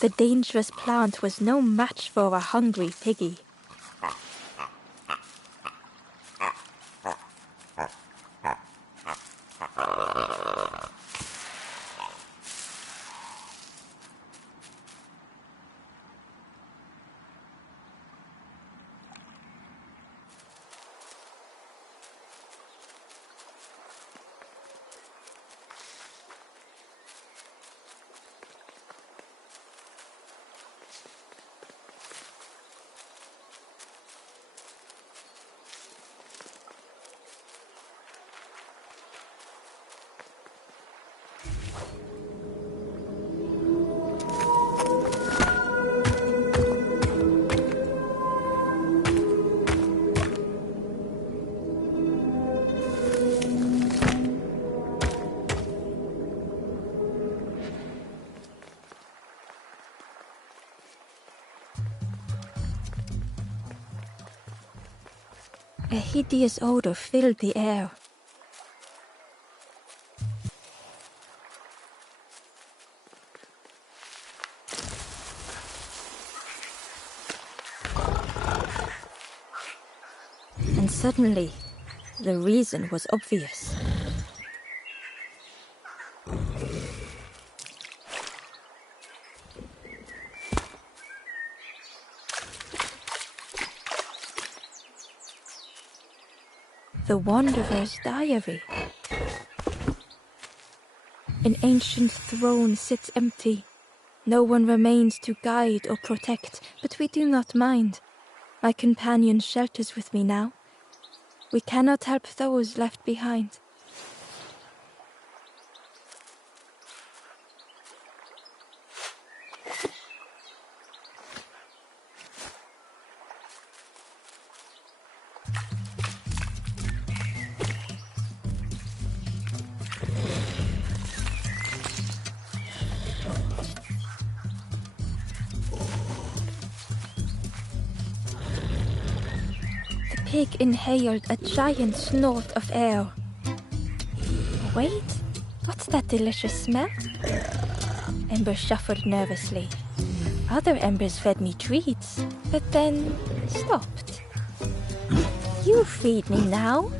The dangerous plant was no match for a hungry piggy. A hideous odor filled the air. And suddenly, the reason was obvious. The Wanderer's Diary. An ancient throne sits empty. No one remains to guide or protect, but we do not mind. My companion shelters with me now. We cannot help those left behind. The pig inhaled a giant snort of air. Wait, what's that delicious smell? Ember shuffled nervously. Other embers fed me treats, but then stopped. You feed me now.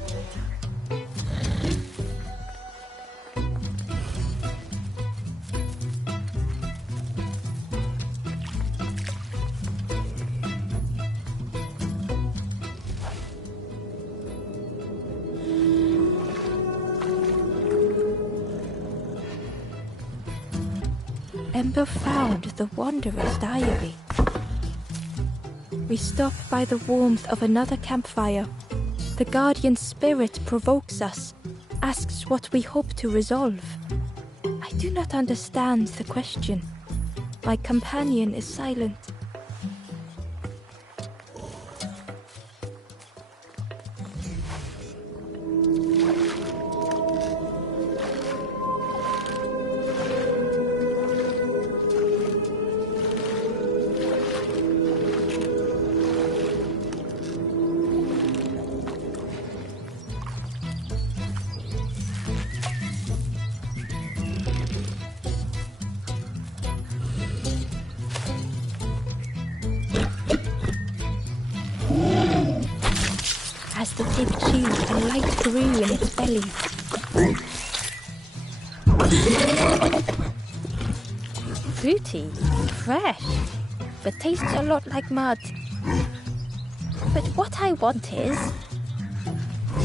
Ember found the Wanderer's Diary. We stop by the warmth of another campfire. The guardian spirit provokes us, asks what we hope to resolve. I do not understand the question. My companion is silent. As the pig chewed, a light grew in its belly. Fruity, fresh, but tastes a lot like mud. But what I want is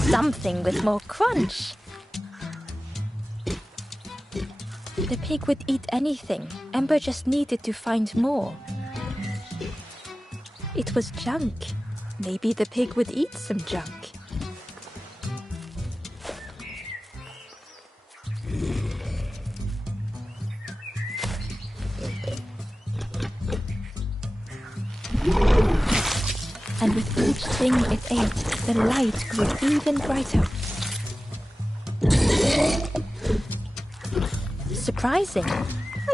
something with more crunch. The pig would eat anything. Ember just needed to find more. It was junk. Maybe the pig would eat some junk. And with each thing it ate, the light grew even brighter. Surprising, a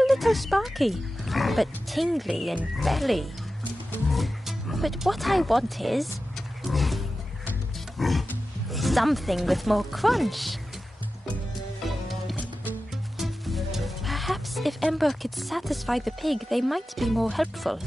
little sparky, but tingly in belly. But what I want is something with more crunch. Perhaps if Ember could satisfy the pig, they might be more helpful.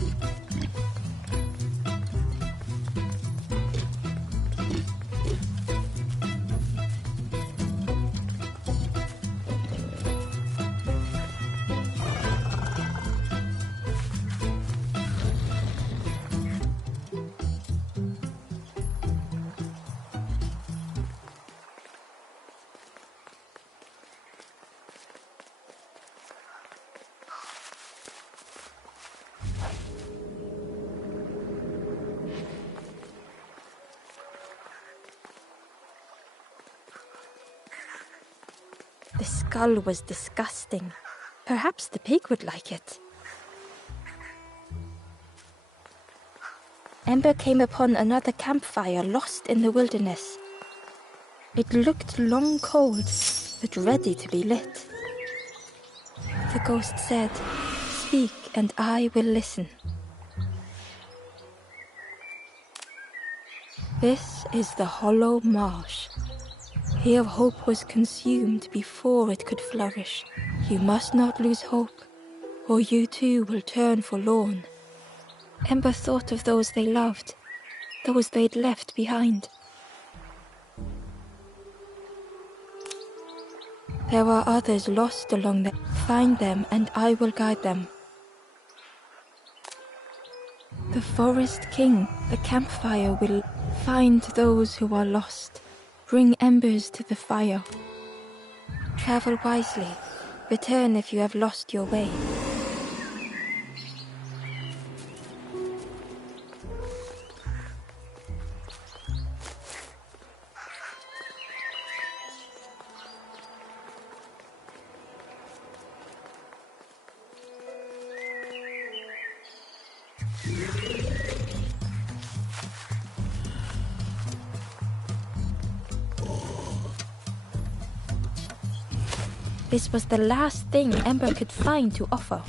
The skull was disgusting. Perhaps the pig would like it. Ember came upon another campfire lost in the wilderness. It looked long cold, but ready to be lit. The ghost said, "Speak and I will listen." This is the hollow marsh. Here hope was consumed before it could flourish. You must not lose hope, or you too will turn forlorn. Ember thought of those they loved, those they'd left behind. There are others lost along the... Find them and I will guide them. The Forest King, the campfire will find those who are lost. Bring embers to the fire. Travel wisely. Return if you have lost your way. This was the last thing Ember could find to offer.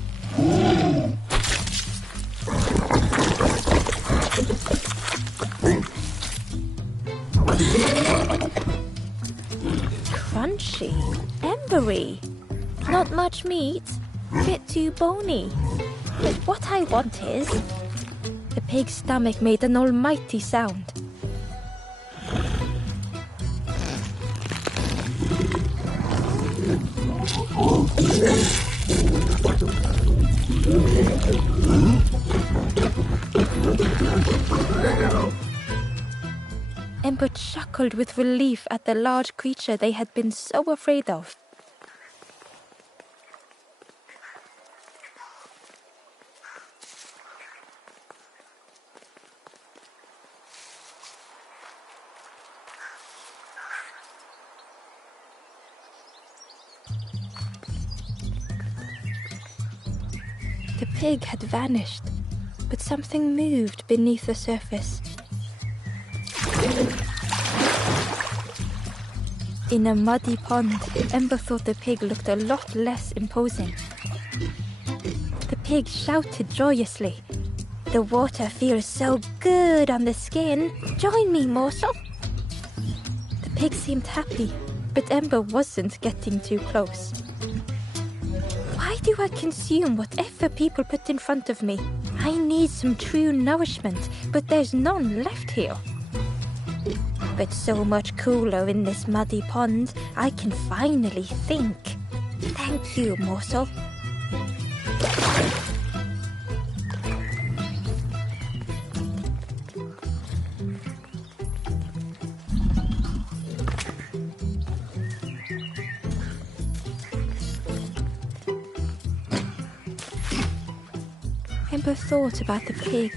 Crunchy, embery, not much meat, bit too bony. But what I want is... The pig's stomach made an almighty sound. Ember chuckled with relief at the large creature they had been so afraid of. The pig had vanished, but something moved beneath the surface. In a muddy pond, Ember thought the pig looked a lot less imposing. The pig shouted joyously. "The water feels so good on the skin. Join me, morsel." The pig seemed happy, but Ember wasn't getting too close. Why do I consume whatever people put in front of me? I need some true nourishment, but there's none left here. But so much cooler in this muddy pond, I can finally think. Thank you, morsel. Ember thought about the pig.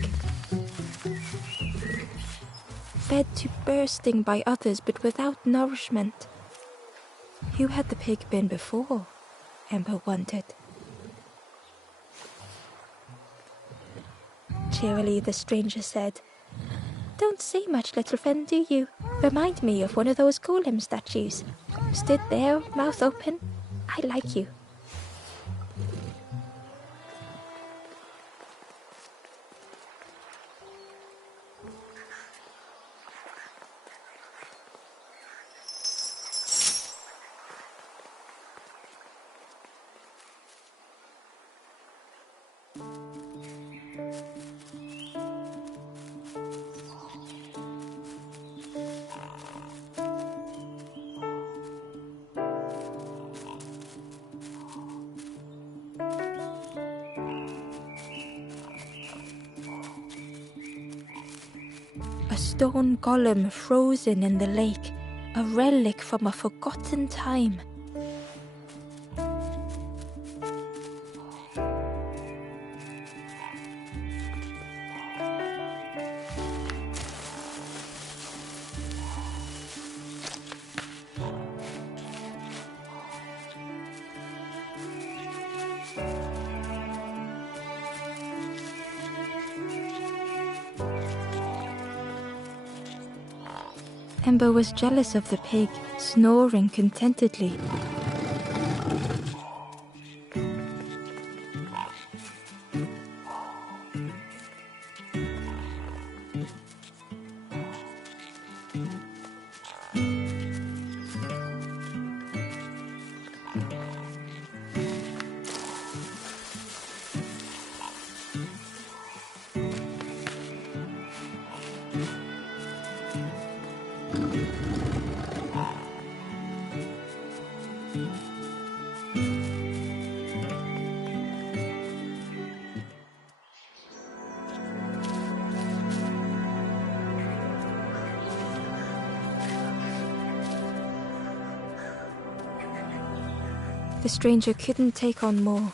Fed to bursting by others, but without nourishment. Who had the pig been before? Ember wondered. Cheerily, the stranger said, "Don't say much, little friend, do you? Remind me of one of those golem statues. Stood there, mouth open. I like you." A stone golem frozen in the lake, a relic from a forgotten time. Ember was jealous of the pig, snoring contentedly. The stranger couldn't take on more.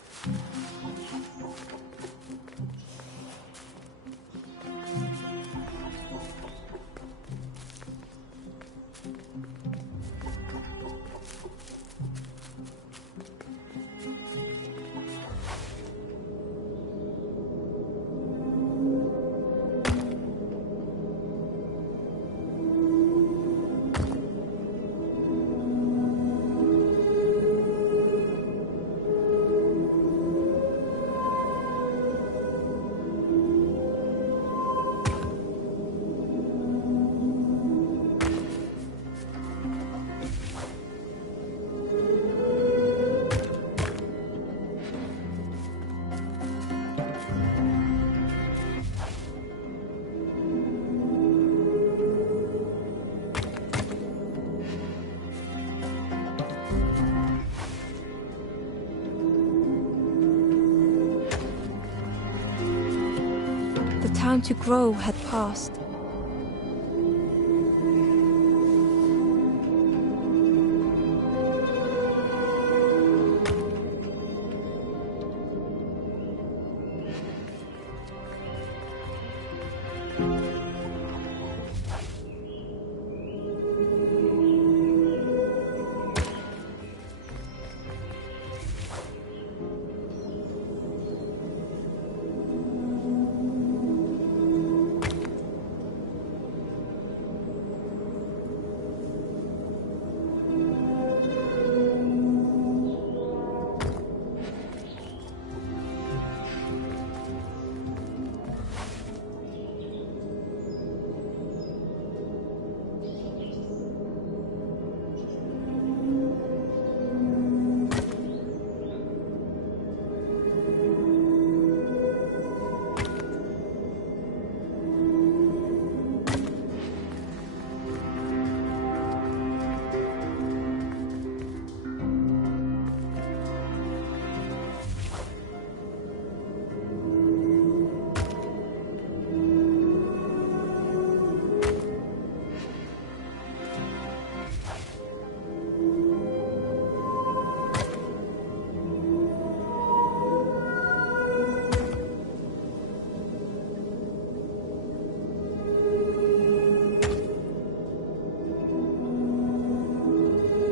The time to grow had passed.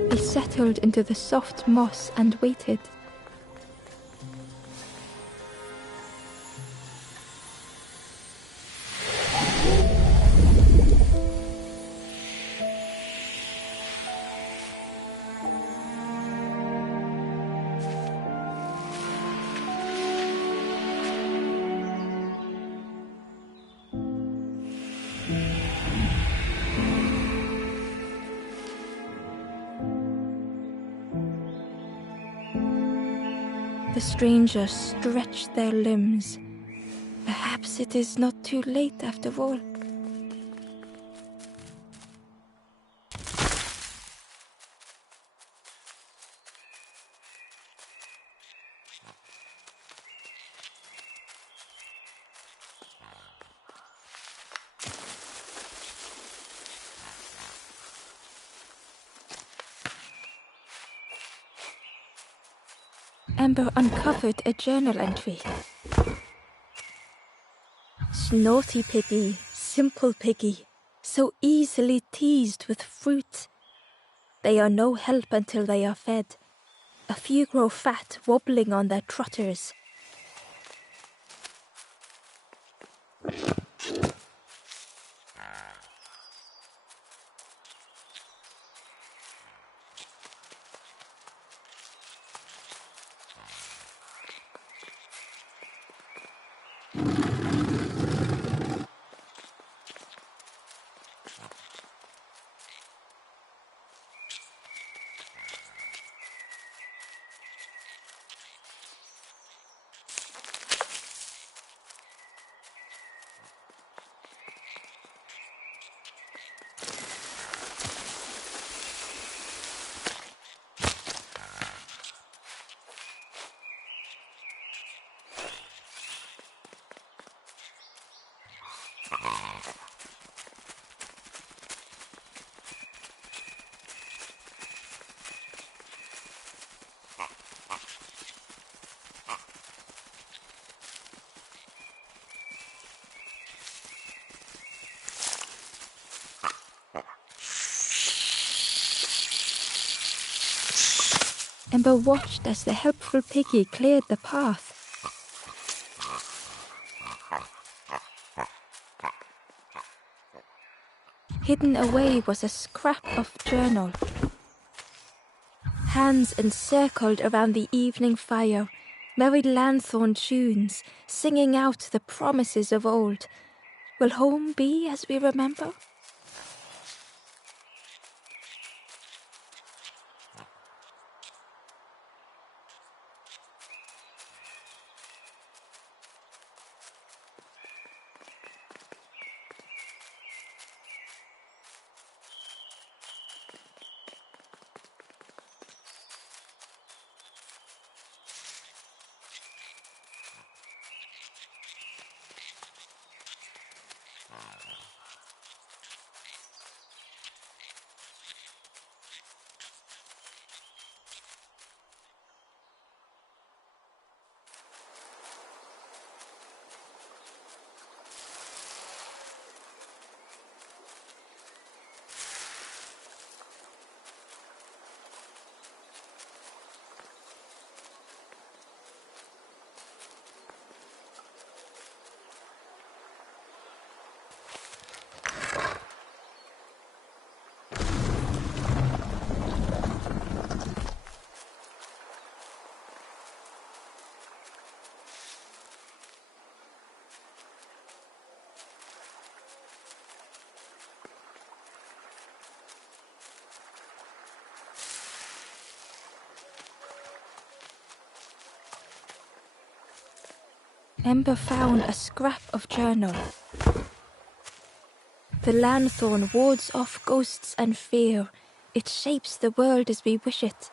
They settled into the soft moss and waited. The strangers stretched their limbs. Perhaps it is not too late after all. Amber uncovered a journal entry. Naughty piggy, simple piggy, so easily teased with fruit. They are no help until they are fed. A few grow fat, wobbling on their trotters. Ember watched as the helpful piggy cleared the path. Hidden away was a scrap of journal. Hands encircled around the evening fire, merry lanthorn tunes, singing out the promises of old. Will home be as we remember? Ember found a scrap of journal. The lanthorn wards off ghosts and fear. It shapes the world as we wish it.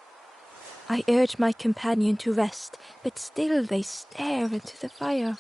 I urge my companion to rest, but still they stare into the fire.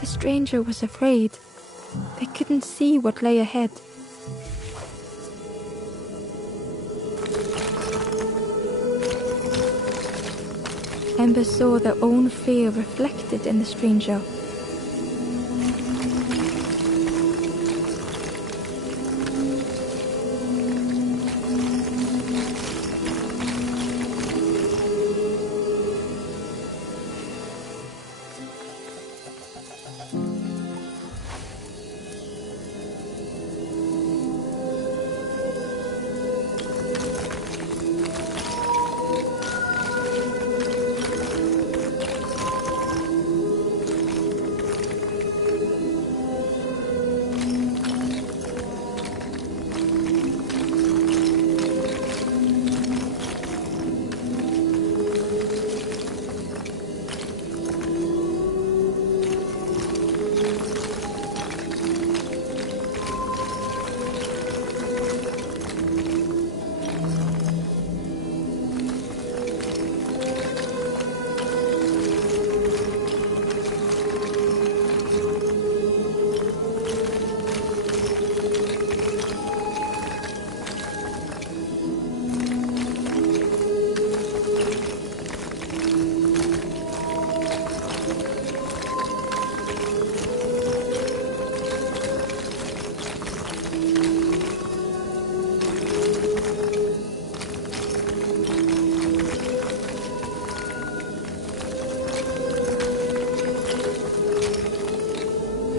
The stranger was afraid. They couldn't see what lay ahead. Ember saw their own fear reflected in the stranger.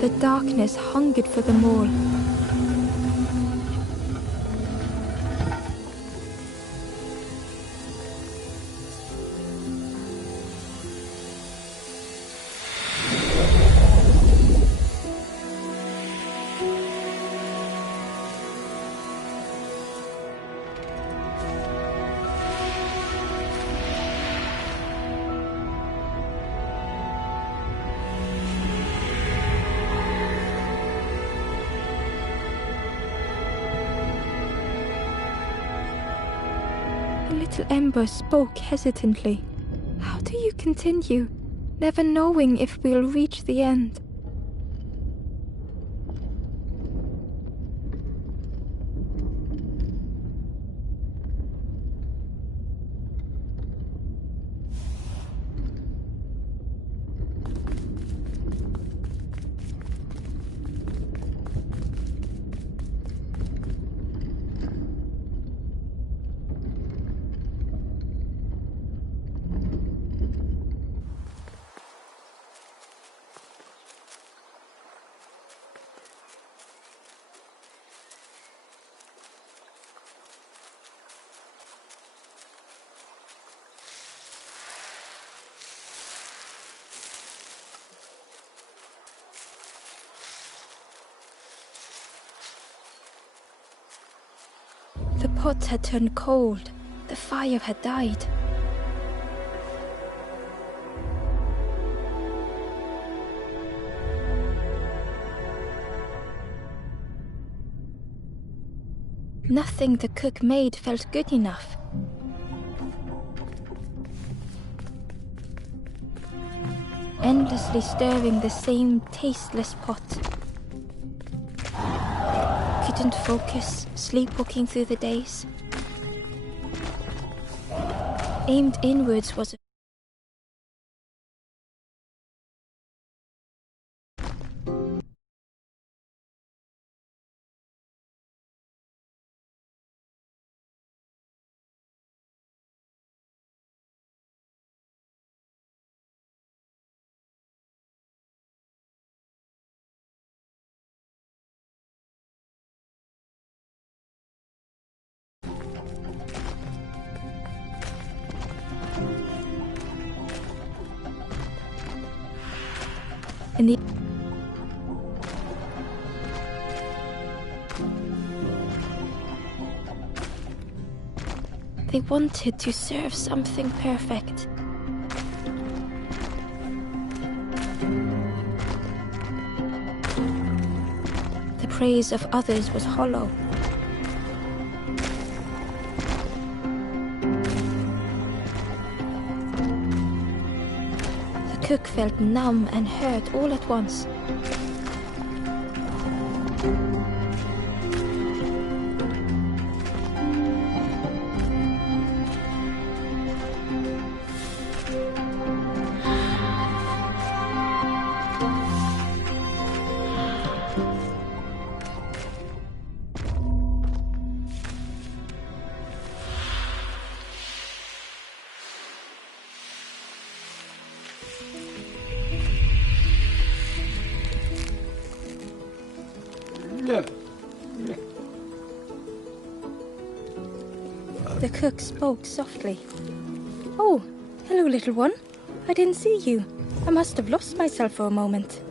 The darkness hungered for them all. Little Ember spoke hesitantly. How do you continue, never knowing if we'll reach the end? The pot had turned cold. The fire had died. Nothing the cook made felt good enough. Endlessly stirring the same tasteless pot. Couldn't focus, sleepwalking through the days. Aimed inwards was in the They wanted to serve something perfect. The praise of others was hollow. The cook felt numb and hurt all at once. The cook spoke softly. "Oh, hello, little one. I didn't see you. I must have lost myself for a moment."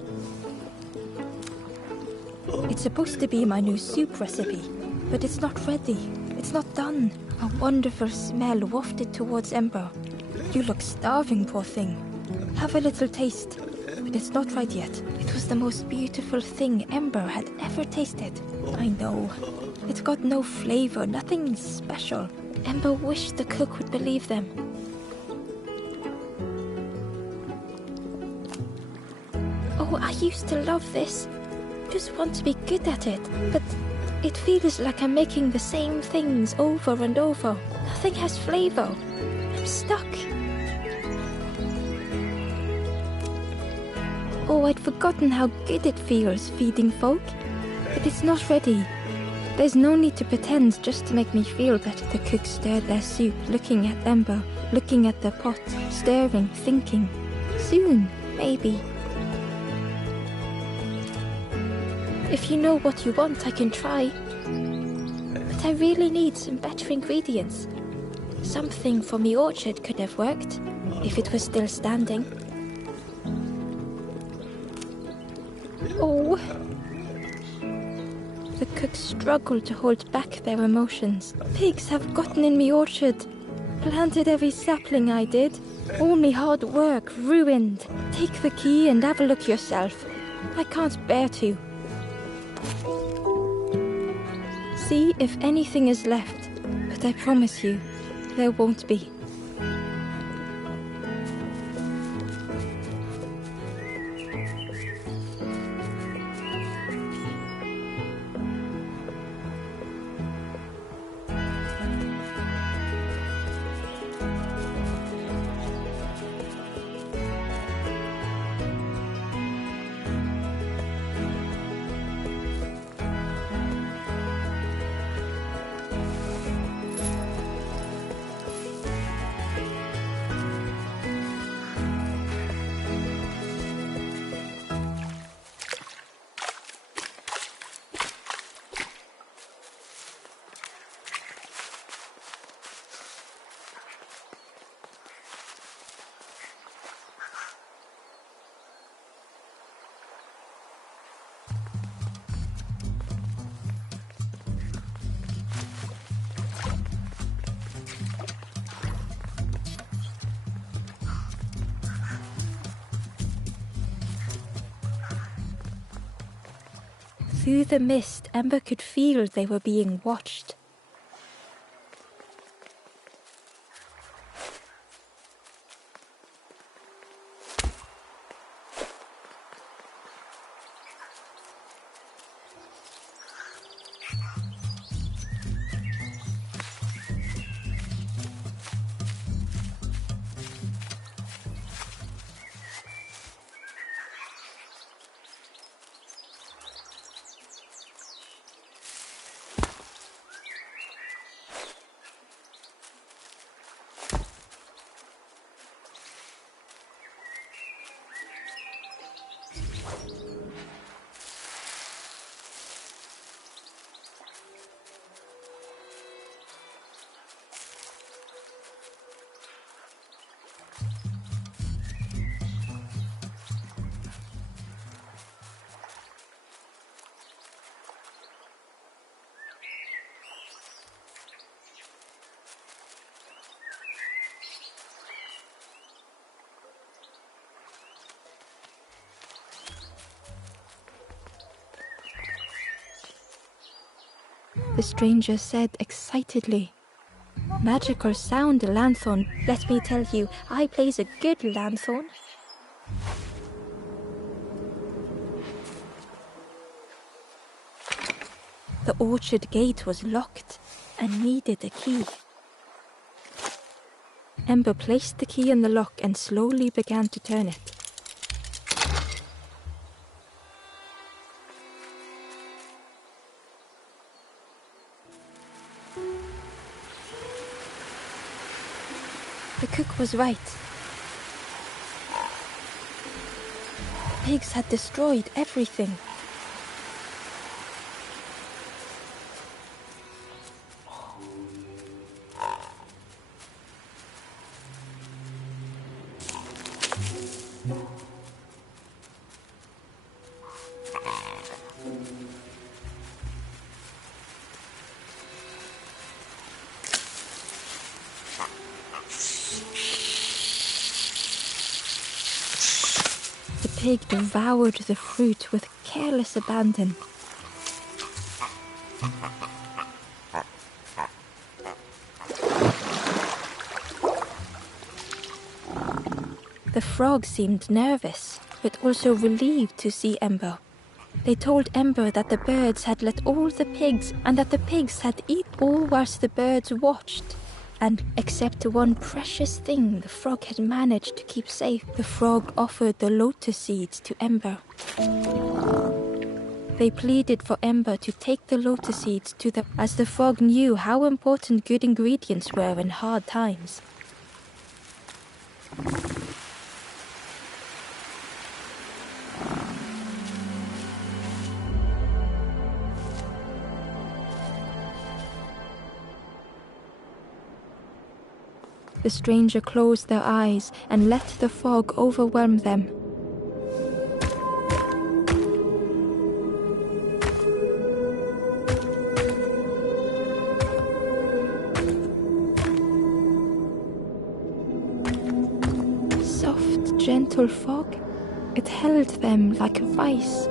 "It's supposed to be my new soup recipe, but it's not ready. It's not done." A wonderful smell wafted towards Ember. "You look starving, poor thing. Have a little taste." "But it's not right yet." It was the most beautiful thing Ember had ever tasted. I know. It got no flavor, nothing special. Ember wished the cook would believe them. "Oh, I used to love this. Just want to be good at it. But it feels like I'm making the same things over and over. Nothing has flavor. I'm stuck." "Oh, I'd forgotten how good it feels feeding folk. But it's not ready. There's no need to pretend just to make me feel better." The cook stirred their soup, looking at Ember, looking at the pot, staring, thinking. "Soon, maybe. If you know what you want, I can try. But I really need some better ingredients. Something from the orchard could have worked, if it was still standing." "Oh." The cook struggled to hold back their emotions. "Pigs have gotten in me orchard. Planted every sapling I did. All me hard work ruined. Take the key and have a look yourself. I can't bear to. See if anything is left, but I promise you, there won't be." Through the mist, Ember could feel they were being watched. The stranger said excitedly. "Magical sound, lanthorn. Let me tell you, I plays a good lanthorn." The orchard gate was locked and needed a key. Ember placed the key in the lock and slowly began to turn it. The cook was right. Pigs had destroyed everything. The pig devoured the fruit with careless abandon. The frog seemed nervous, but also relieved to see Ember. They told Ember that the birds had let all the pigs and that the pigs had eaten all whilst the birds watched. And except one precious thing the frog had managed to keep safe, the frog offered the lotus seeds to Ember. They pleaded for Ember to take the lotus seeds to them, as the frog knew how important good ingredients were in hard times. The stranger closed their eyes and let the fog overwhelm them. Soft, gentle fog, it held them like a vice.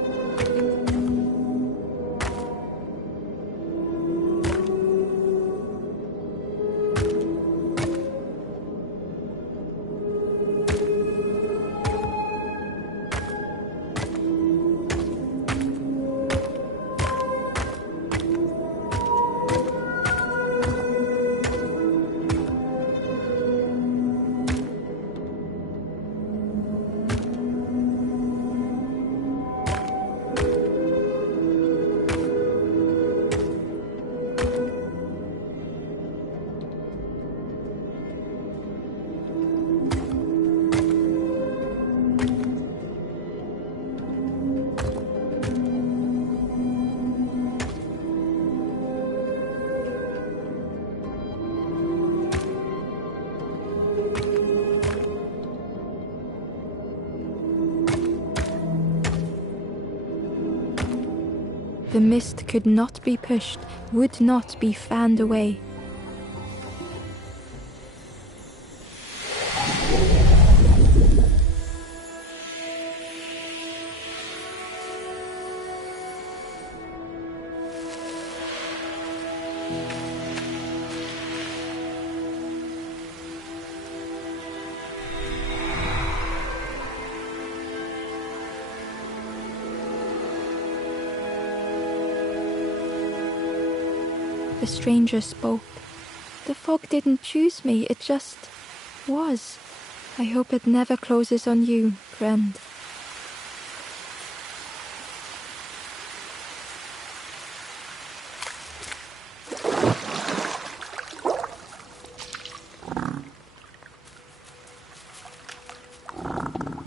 The mist could not be pushed, would not be fanned away. The stranger spoke. The fog didn't choose me, it just was. I hope it never closes on you, friend.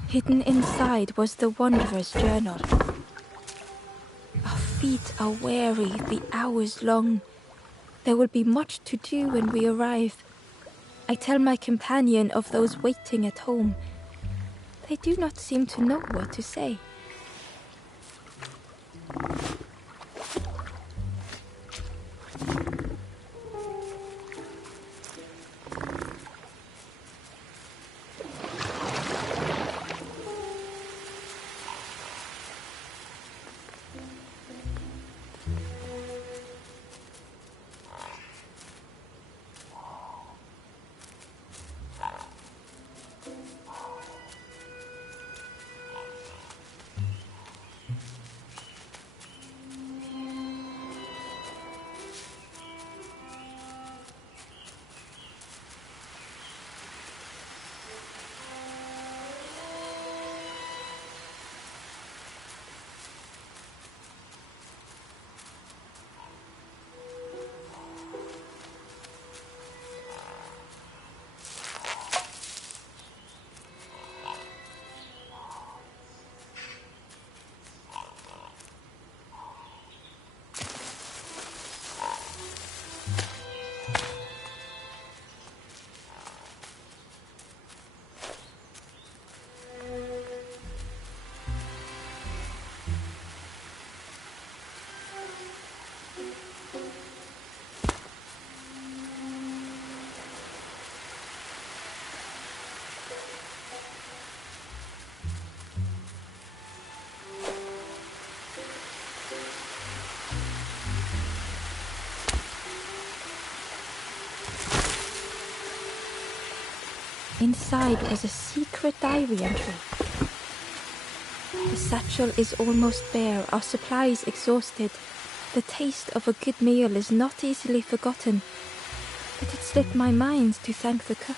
Hidden inside was the Wanderer's journal. Our feet are weary, the hours long. There will be much to do when we arrive. I tell my companion of those waiting at home. They do not seem to know what to say. Inside was a secret diary entry. The satchel is almost bare, our supplies exhausted. The taste of a good meal is not easily forgotten, but it slipped my mind to thank the cook.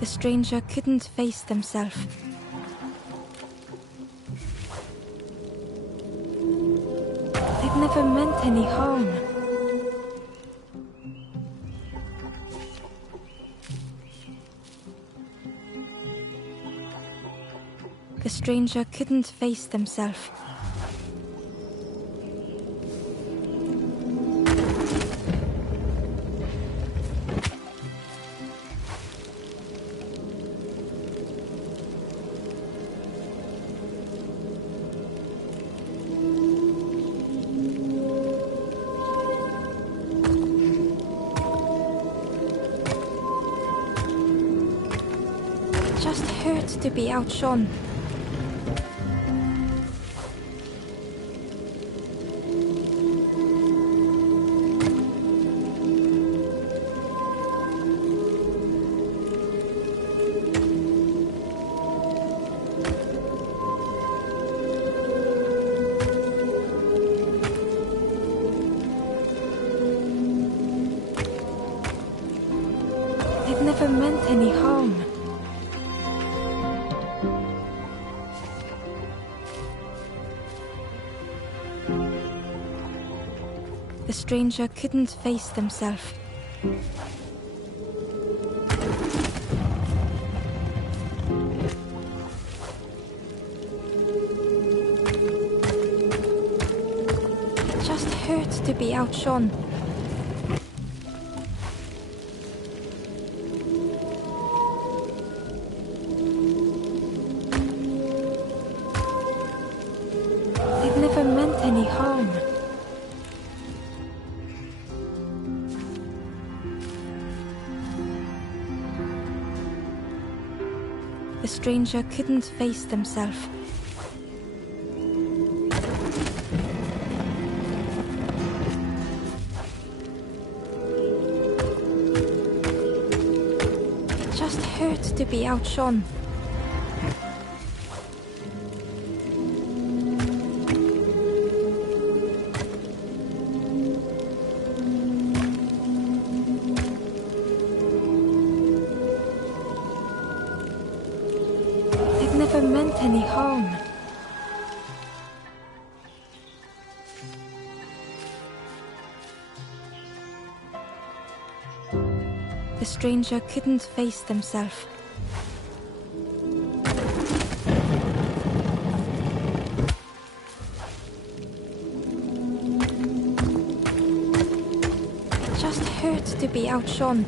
The stranger couldn't face themselves. They'd never meant any harm. The stranger couldn't face themselves. Just hurt to be outshone. They'd never meant any harm. The stranger couldn't face themselves. Just hurt to be outshone. They'd never meant any harm. The stranger couldn't face themselves. Just hurt to be outshone. Never meant any harm. The stranger couldn't face himself. It just hurt to be outshone.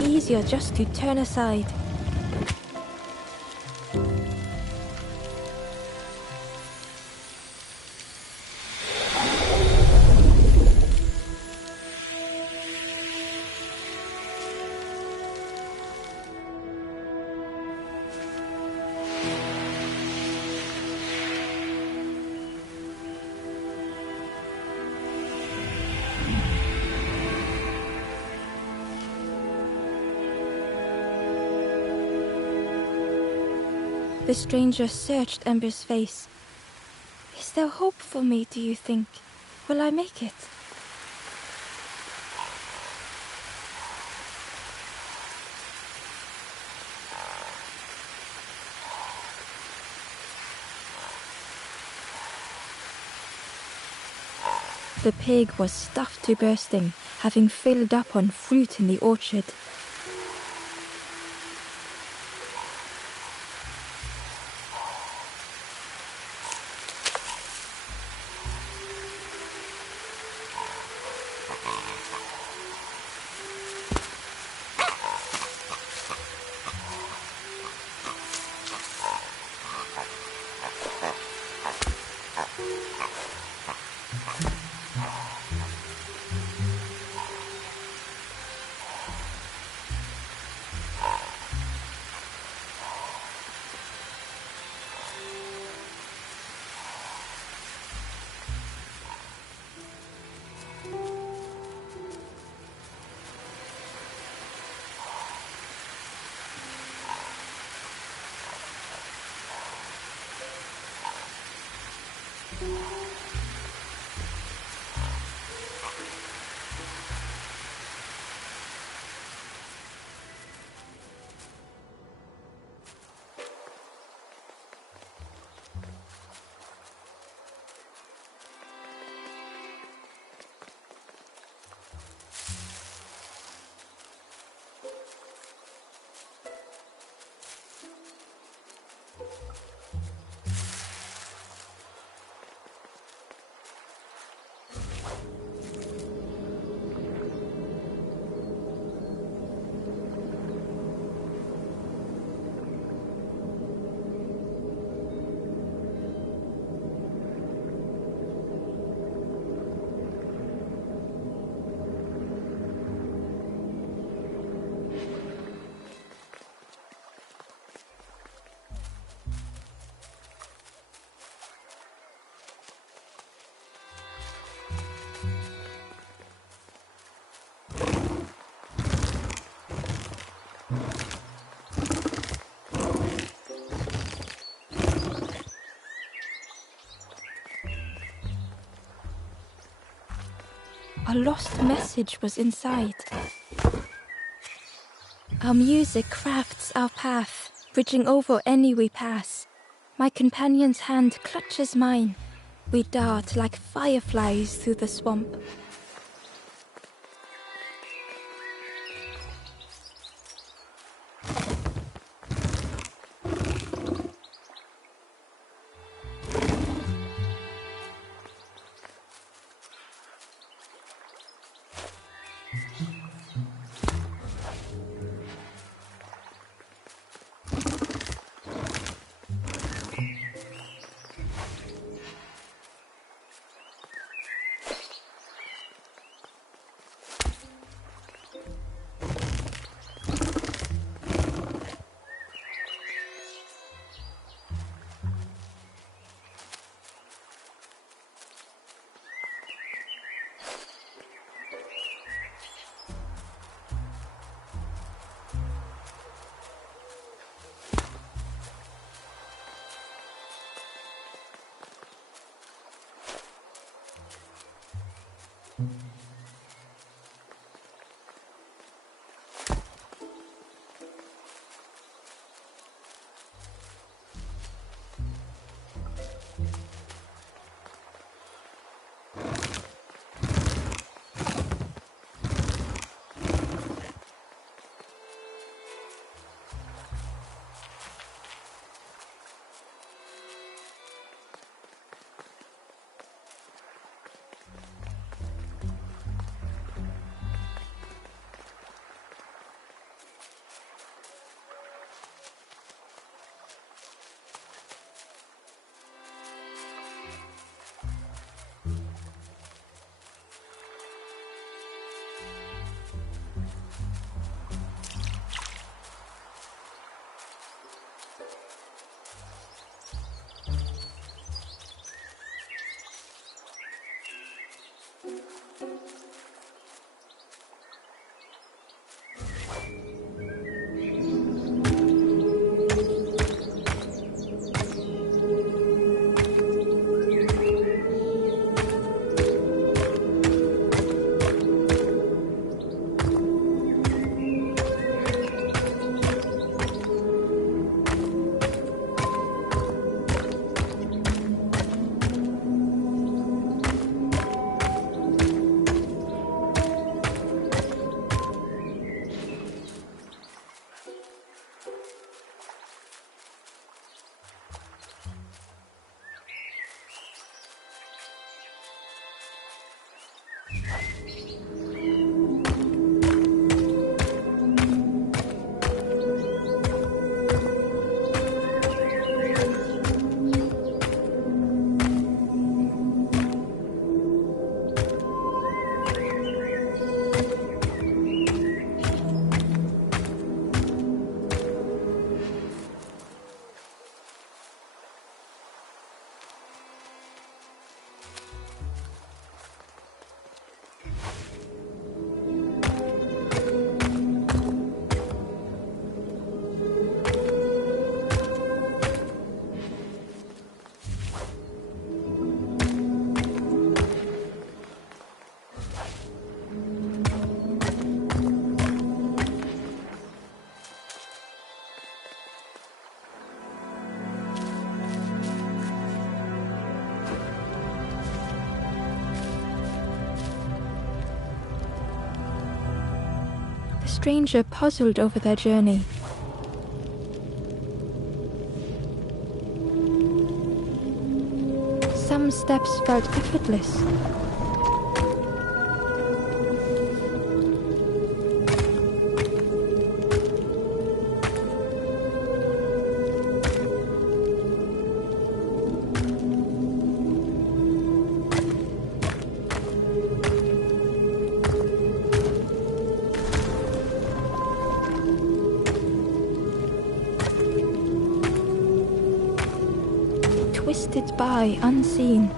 Easier just to turn aside. The stranger searched Ember's face. Is there hope for me, do you think? Will I make it? The pig was stuffed to bursting, having filled up on fruit in the orchard. A lost message was inside. Our music crafts our path, bridging over any we pass. My companion's hand clutches mine. We dart like fireflies through the swamp. The stranger puzzled over their journey. Some steps felt effortless. Twisted by unseen.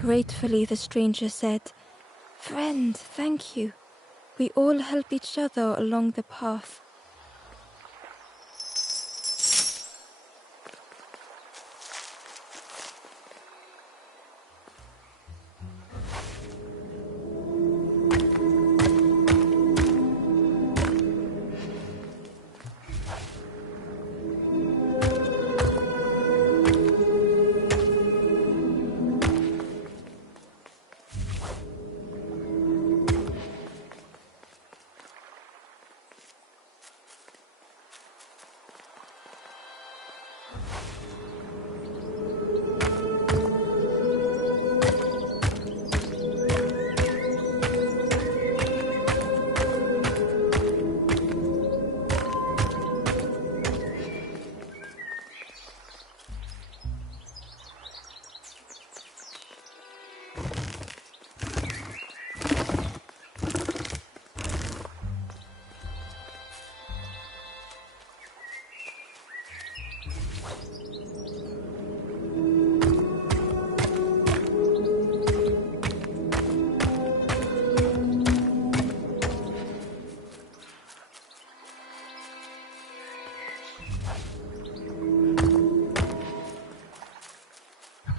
Gratefully, the stranger said, "Friend, thank you. We all help each other along the path."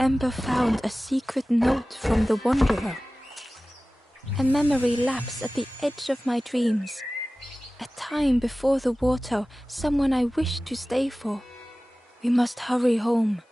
Ember found a secret note from the Wanderer. A memory lapse at the edge of my dreams. A time before the water, someone I wished to stay for. We must hurry home.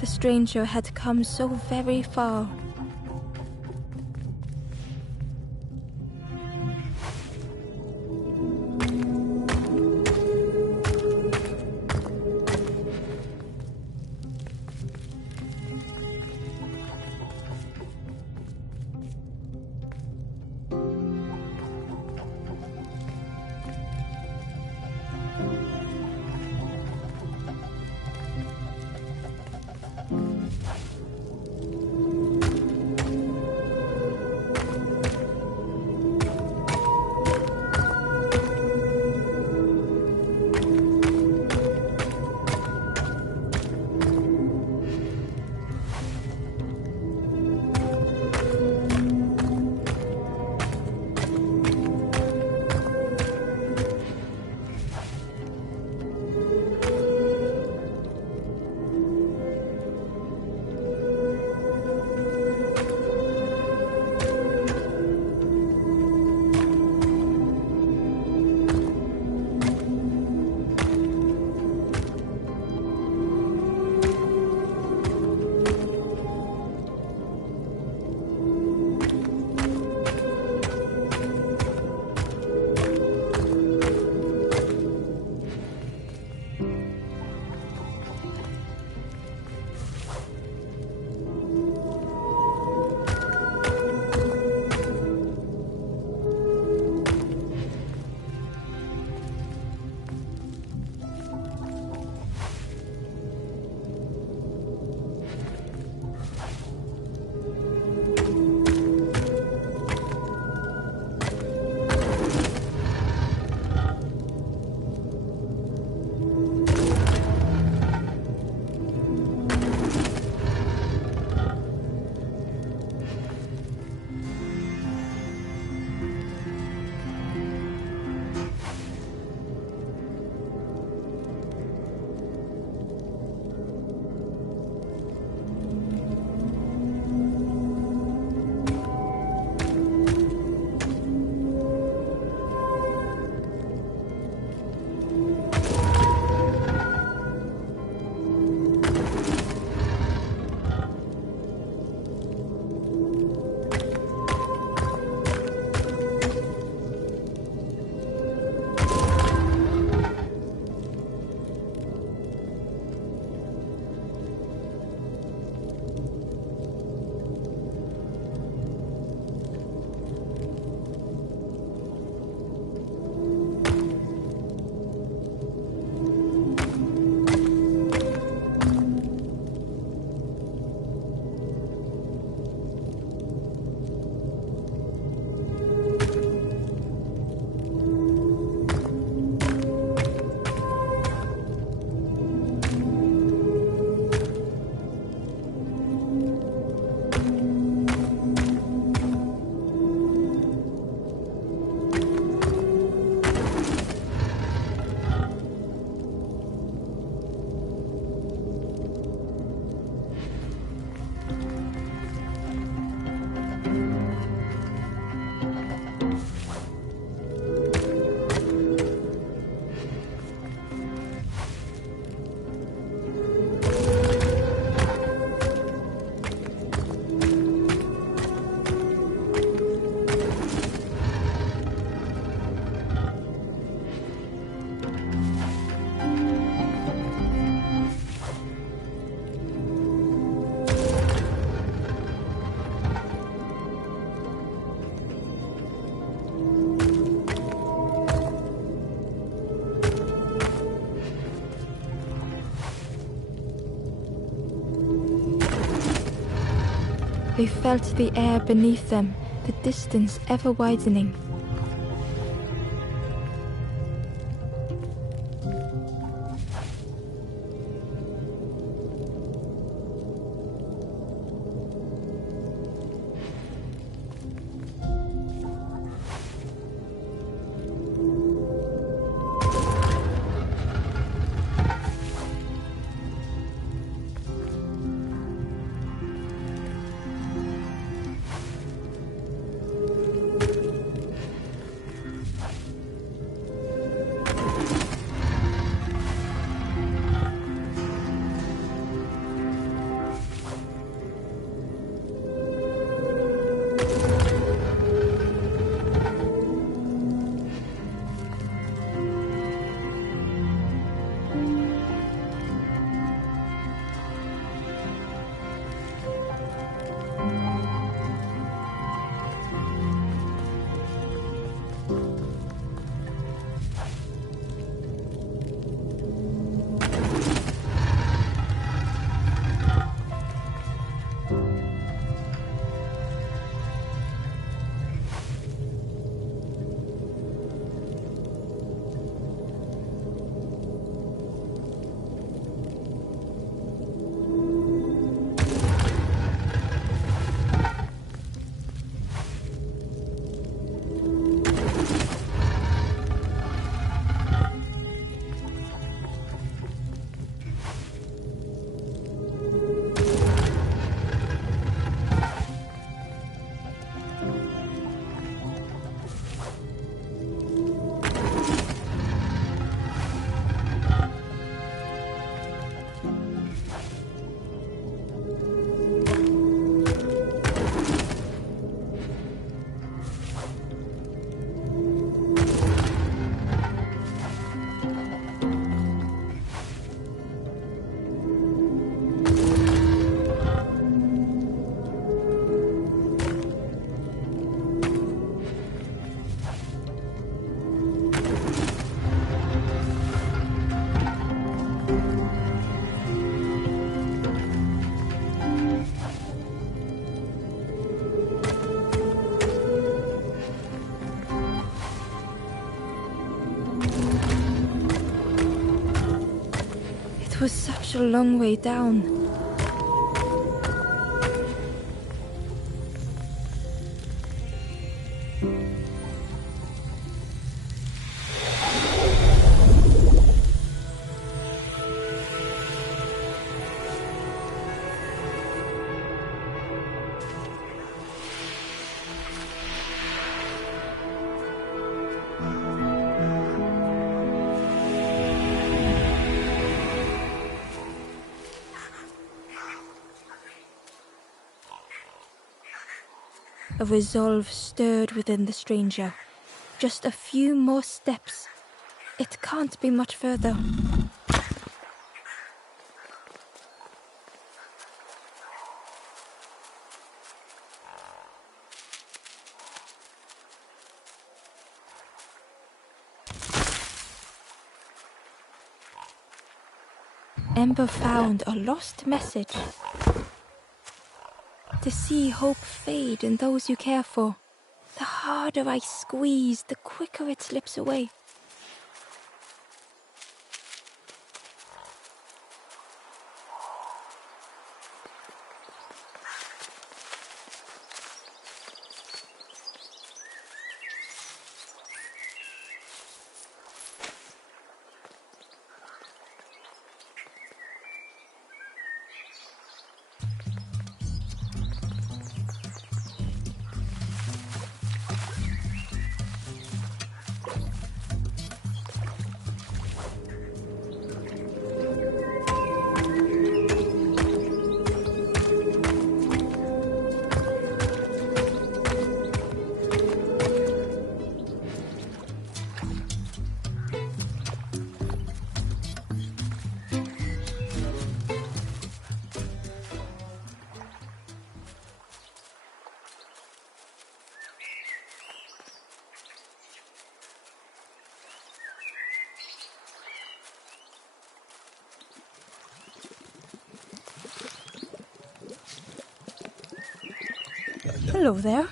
The stranger had come so very far. They felt the air beneath them, the distance ever widening. It was such a long way down. A resolve stirred within the stranger. Just a few more steps. It can't be much further. Ember found a lost message. To see hope fade in those you care for. The harder I squeeze, the quicker it slips away. Hello there.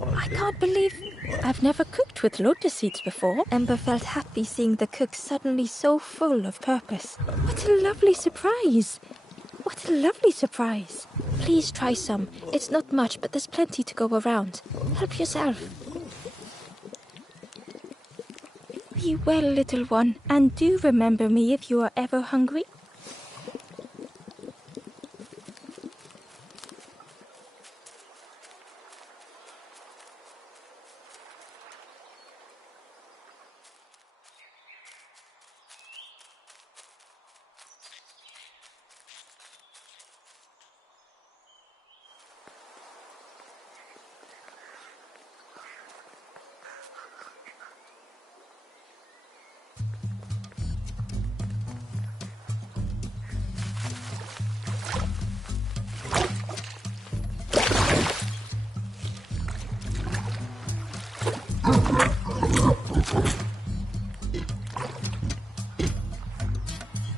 I can't believe I've never cooked with lotus seeds before. Ember felt happy seeing the cook suddenly so full of purpose. What a lovely surprise! What a lovely surprise! Please try some. It's not much, but there's plenty to go around. Help yourself. Be well, little one, and do remember me if you are ever hungry.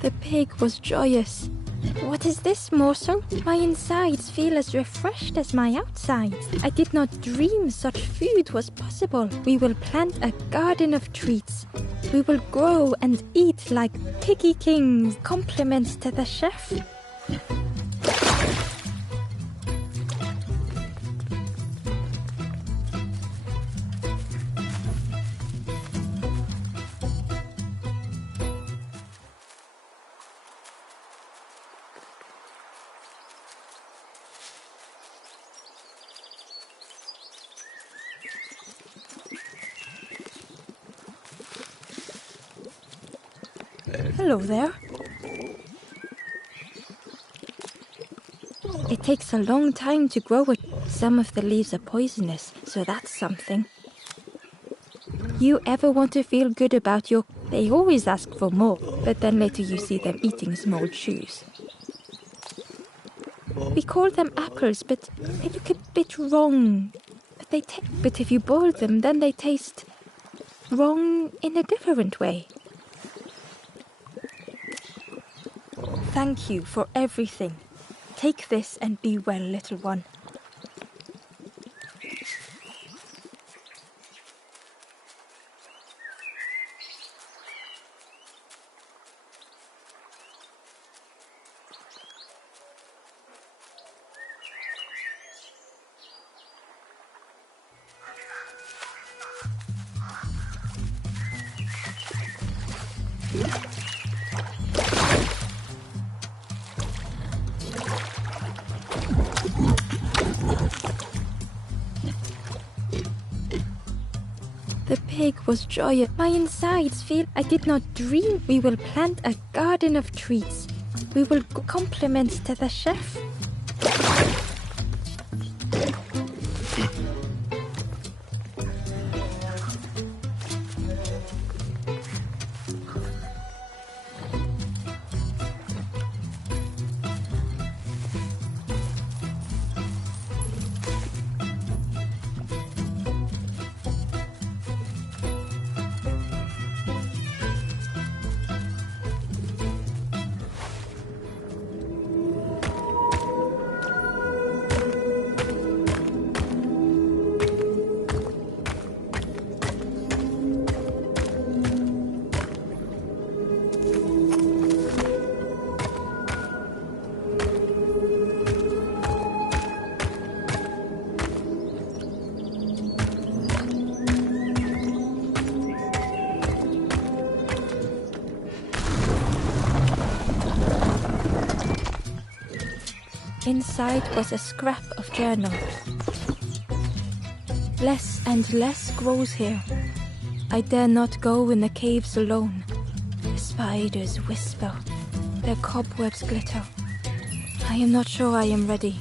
The pig was joyous. What is this morsel? My insides feel as refreshed as my outsides. I did not dream such food was possible. We will plant a garden of treats. We will grow and eat like piggy kings. Compliments to the chef. Hello there. It takes a long time to grow it. Some of the leaves are poisonous, so that's something. You ever want to feel good about your... They always ask for more, but then later you see them eating small chews. We call them apples, but they look a bit wrong. But if you boil them, then they taste wrong in a different way. Thank you for everything. Take this and be well, little one. The pig was joyous. My insides feel I did not dream. We will plant a garden of treats. We will compliments to the chef. Inside was a scrap of journal. Less and less grows here. I dare not go in the caves alone. The spiders whisper. Their cobwebs glitter. I am not sure I am ready.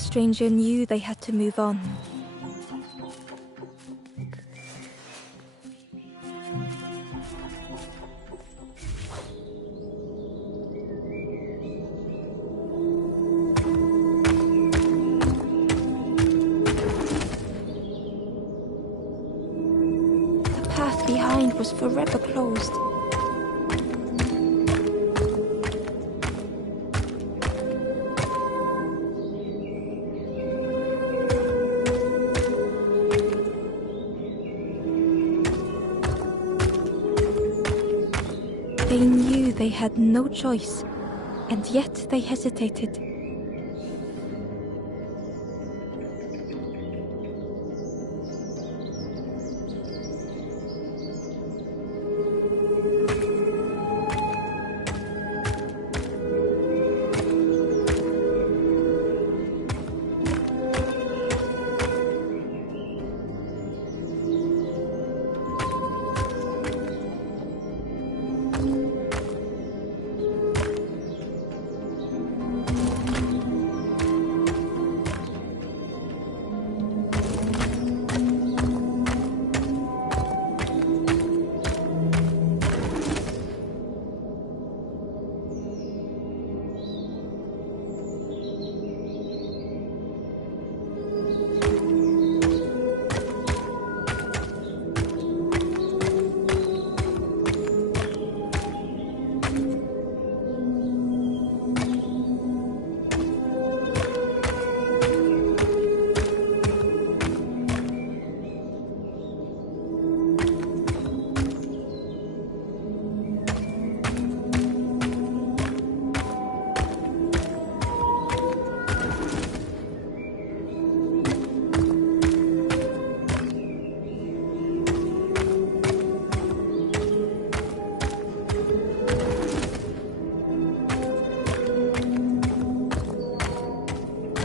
stranger knew they had to move on. The path behind was forever closed. They knew they had no choice, and yet they hesitated.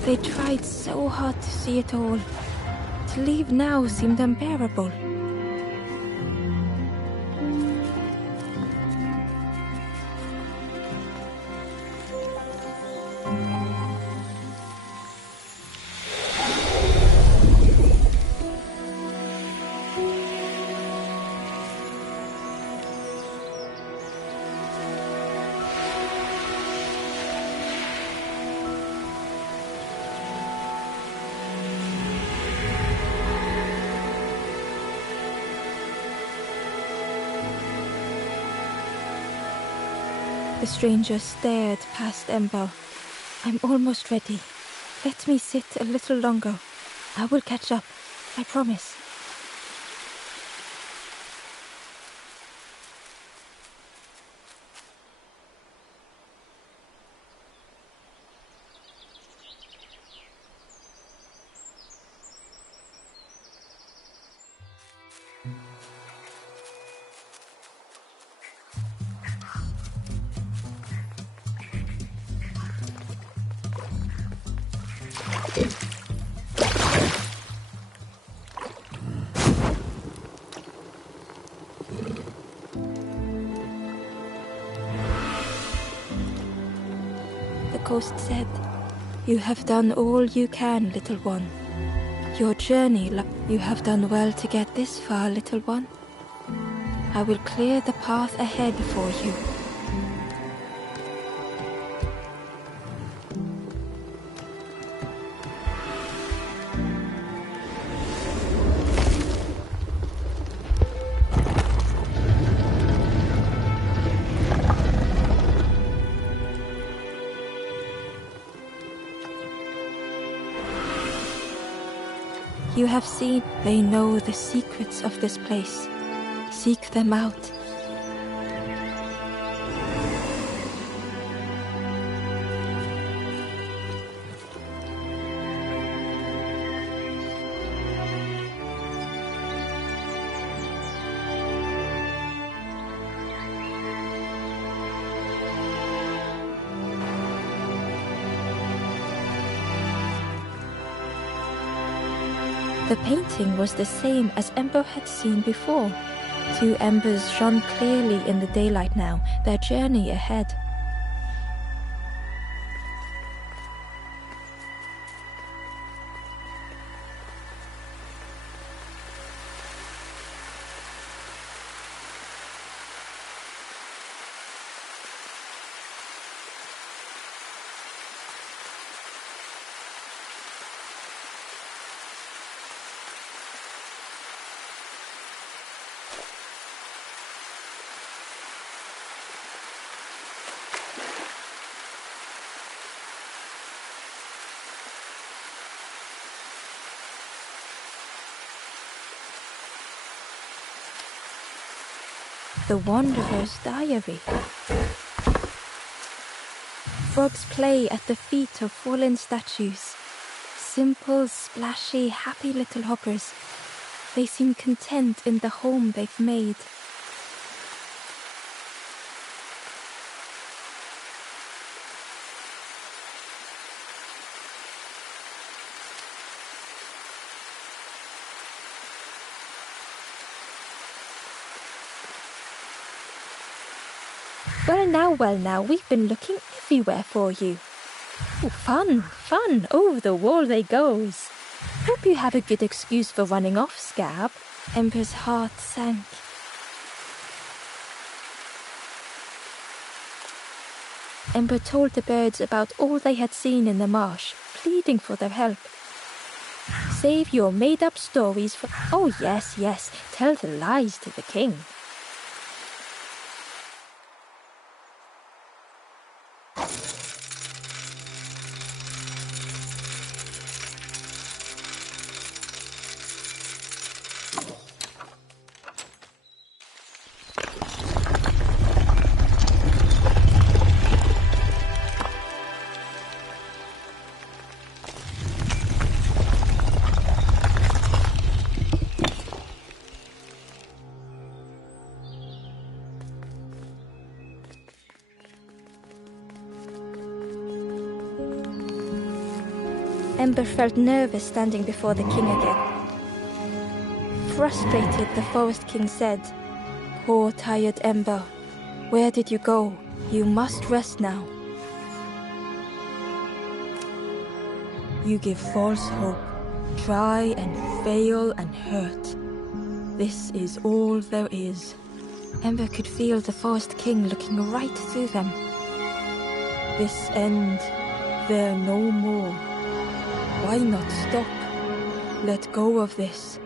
They tried so hard to see it all. To leave now seemed unbearable. The stranger stared past Ember. I'm almost ready. Let me sit a little longer. I will catch up, I promise. The ghost said, "You have done all you can, little one. Your journey, you have done well to get this far, little one. I will clear the path ahead for you." You have seen, they know the secrets of this place. Seek them out. The painting was the same as Ember had seen before. Two embers shone clearly in the daylight now, their journey ahead. The Wanderer's Diary. Frogs play at the feet of fallen statues. Simple, splashy, happy little hoppers. They seem content in the home they've made. Well now, we've been looking everywhere for you. Oh, fun, over the wall they goes. Hope you have a good excuse for running off, Scab. Ember's heart sank. Ember told the birds about all they had seen in the marsh, pleading for their help. Save your made-up stories for... Oh, yes, tell the lies to the king. Ember felt nervous standing before the king again. Frustrated, the Forest King said, "Poor tired Ember, where did you go? You must rest now. You give false hope, try and fail and hurt. This is all there is." Ember could feel the Forest King looking right through them. This end, there no more. Why not stop? Let go of this.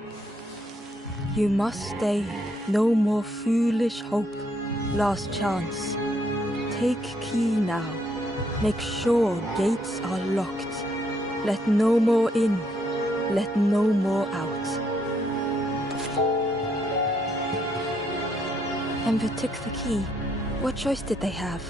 You must stay. No more foolish hope. Last chance. Take key now. Make sure gates are locked. Let no more in. Let no more out. Ember took the key. What choice did they have?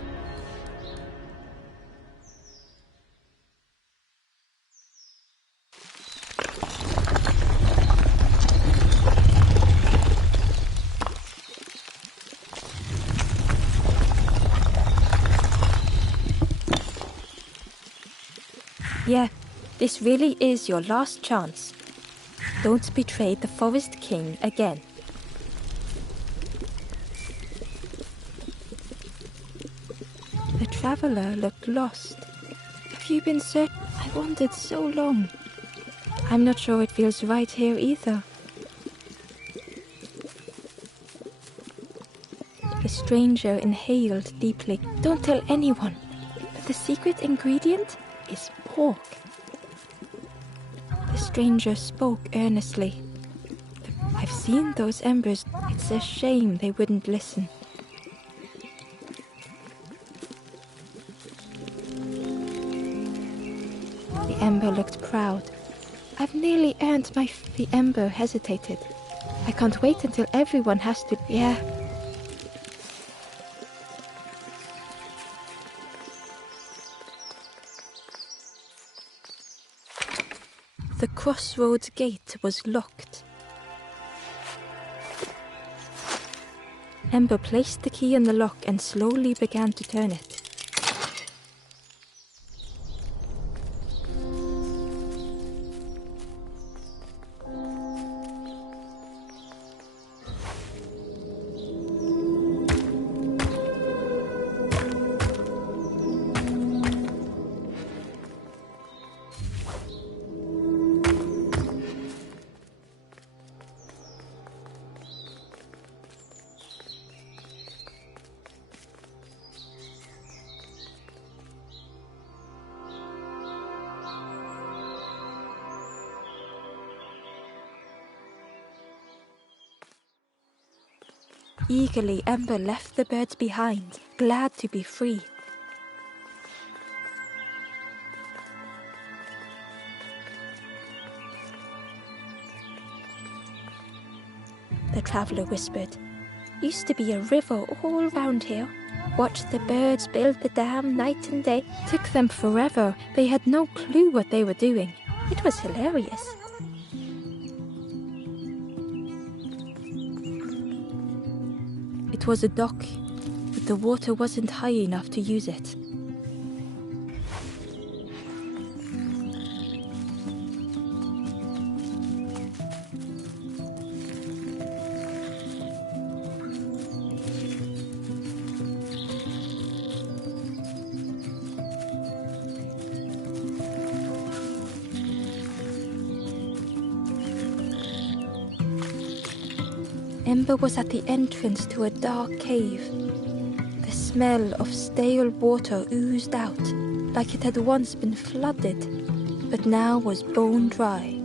Yeah, this really is your last chance. Don't betray the Forest King again. The traveler looked lost. Have you been searching? I wandered so long. I'm not sure it feels right here either. The stranger inhaled deeply. Don't tell anyone, but the secret ingredient is pork. The stranger spoke earnestly. I've seen those embers. It's a shame they wouldn't listen. The ember looked proud. I've nearly earned my... The ember hesitated. I can't wait until everyone has to... Yeah. The crossroads gate was locked. Ember placed the key in the lock and slowly began to turn it. Eagerly, Ember left the birds behind, glad to be free. The traveler whispered, Used to be a river all round here. Watched the birds build the dam night and day. Took them forever. They had no clue what they were doing. It was hilarious. It was a dock, but the water wasn't high enough to use it. Ember was at the entrance to a dark cave. The smell of stale water oozed out, like it had once been flooded, but now was bone dry.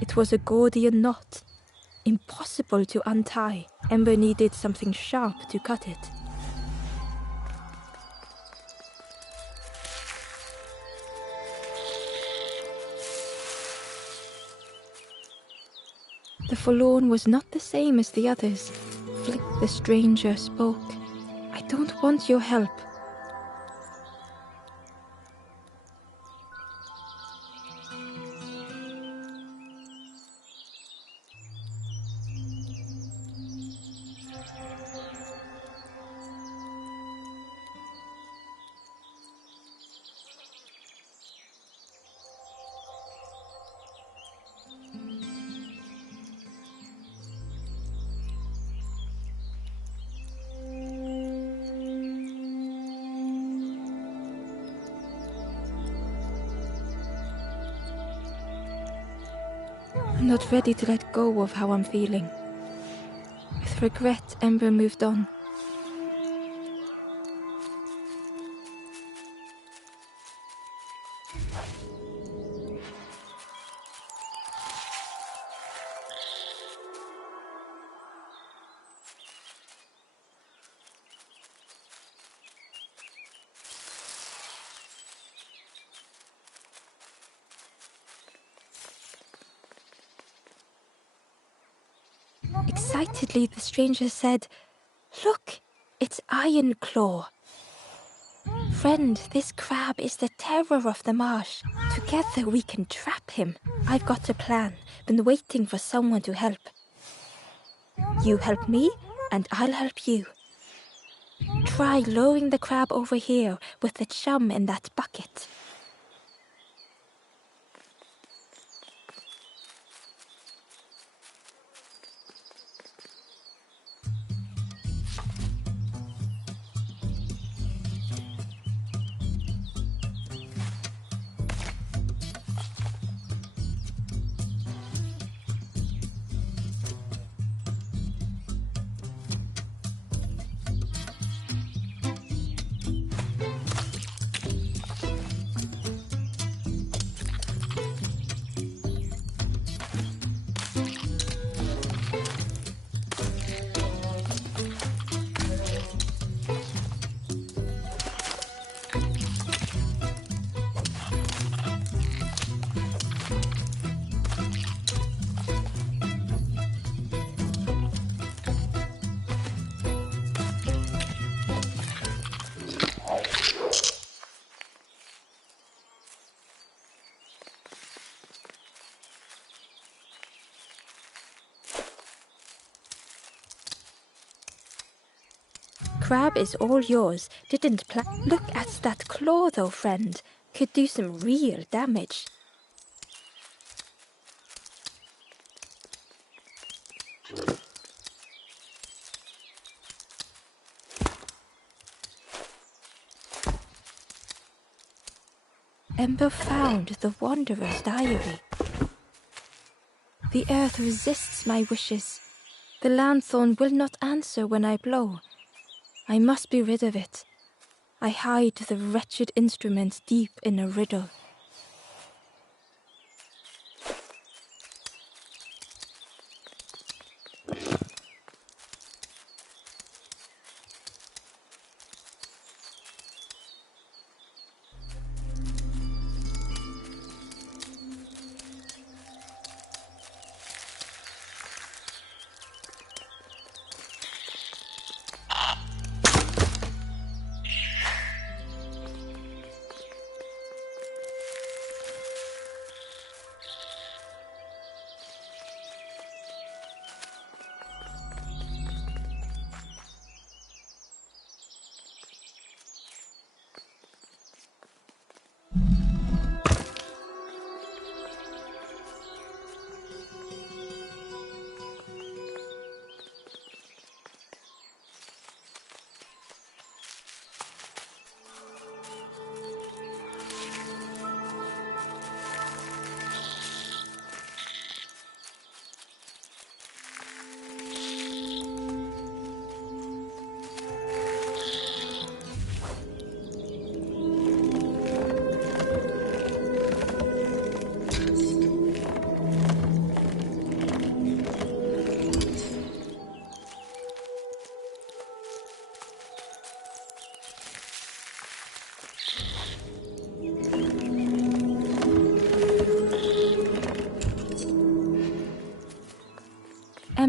It was a Gordian knot. Impossible to untie. Ember needed something sharp to cut it. The forlorn was not the same as the others. The stranger spoke. I don't want your help. I'm not ready to let go of how I'm feeling. With regret, Ember moved on. Excitedly, the stranger said, "Look, it's Iron Claw. Friend, this crab is the terror of the marsh. Together we can trap him. I've got a plan. Been waiting for someone to help. You help me, and I'll help you. Try lowering the crab over here with the chum in that bucket." Crab is all yours. Didn't plan. Look at that claw though, friend. Could do some real damage. Ember found the Wanderer's diary. The earth resists my wishes. The lanthorn will not answer when I blow. I must be rid of it. I hide the wretched instrument deep in a riddle.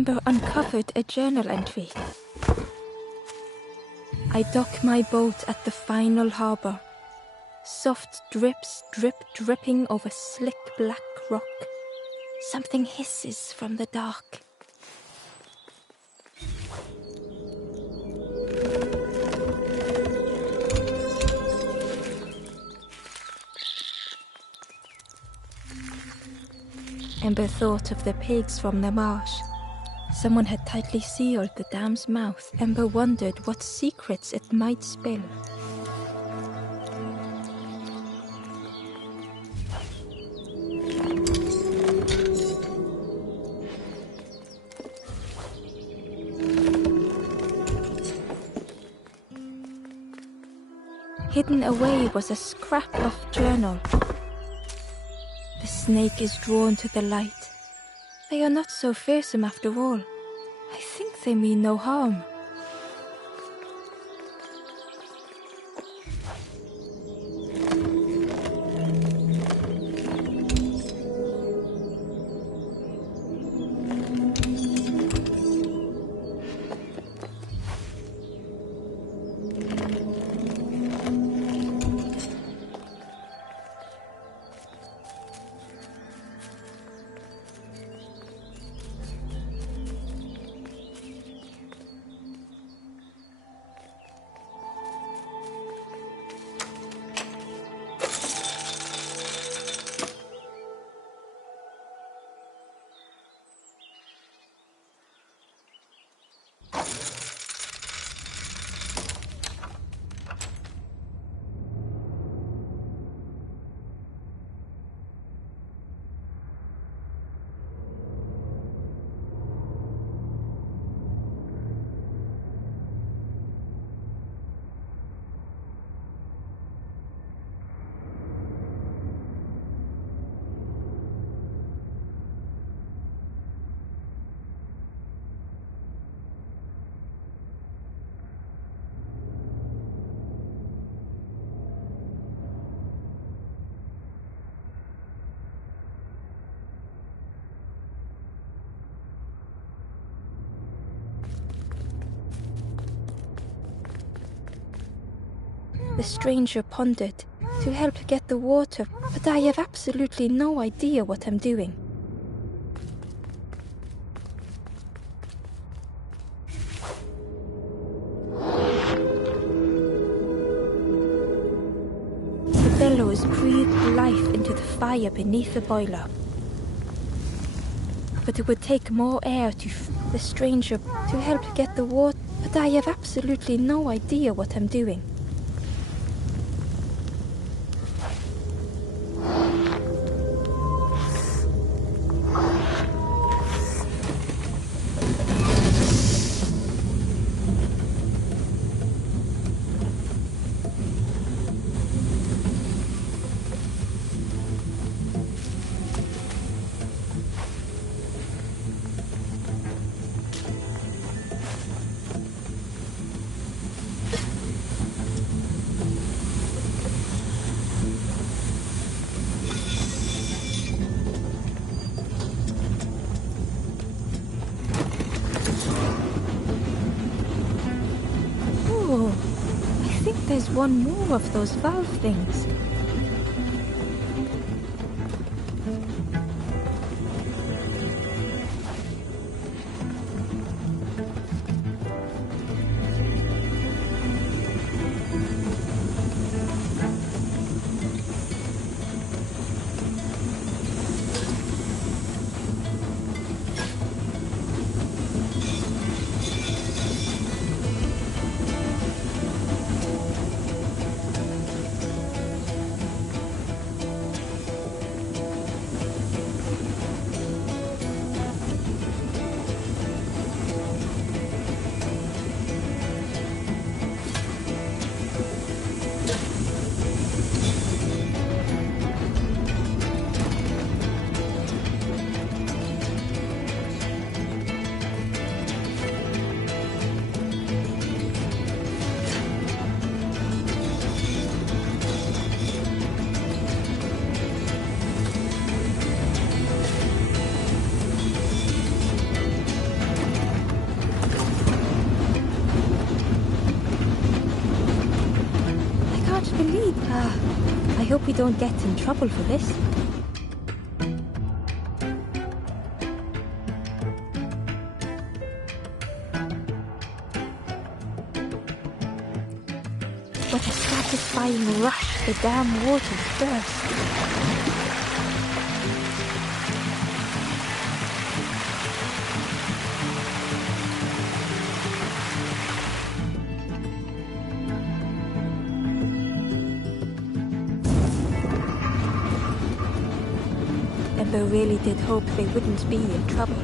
Ember uncovered a journal entry. I dock my boat at the final harbor. Soft drips dripping over slick black rock. Something hisses from the dark. Ember thought of the pigs from the marsh. Someone had tightly sealed the dam's mouth. Ember wondered what secrets it might spill. Hidden away was a scrap of journal. The snake is drawn to the light. They are not so fearsome after all. I think they mean no harm. The stranger pondered, to help get the water, but I have absolutely no idea what I'm doing. The bellows breathed life into the fire beneath the boiler. But it would take more air to the stranger to help get the water, but I have absolutely no idea what I'm doing. There's one more of those valve things. I hope we don't get in trouble for this. What a satisfying rush the dam waters burst. Ember really did hope they wouldn't be in trouble.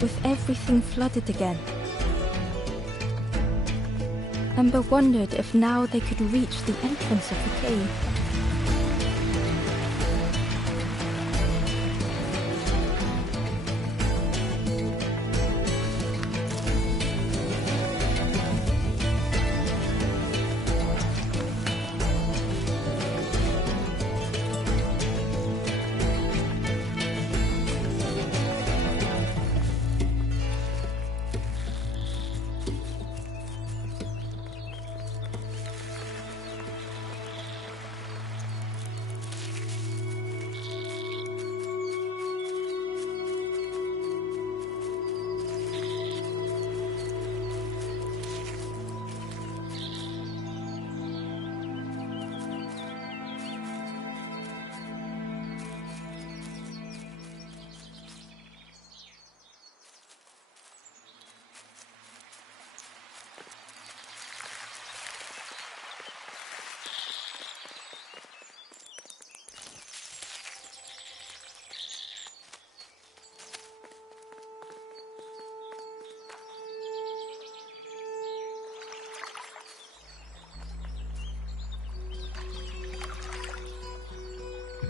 With everything flooded again, Ember wondered if now they could reach the entrance of the cave.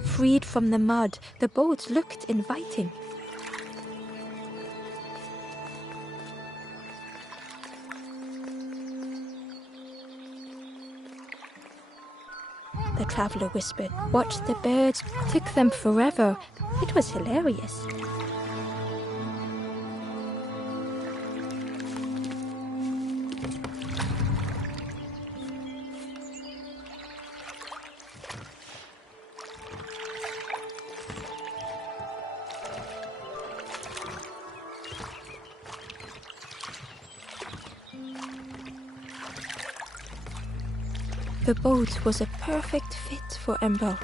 Freed from the mud, the boat looked inviting. The traveler whispered, "Watch the birds, took them forever." It was hilarious. The boat was a perfect fit for Ember.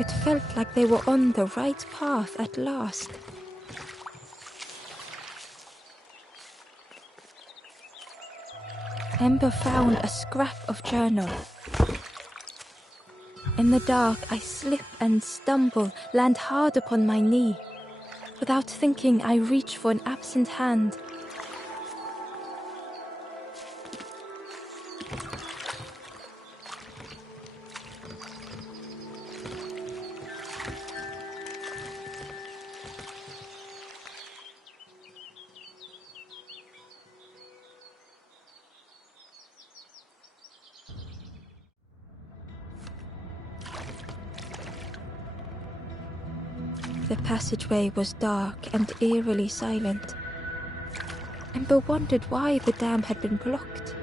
It felt like they were on the right path at last. Ember found a scrap of journal. In the dark, I slip and stumble, land hard upon my knee. Without thinking, I reach for an absent hand. The passageway was dark and eerily silent. Ember wondered why the dam had been blocked.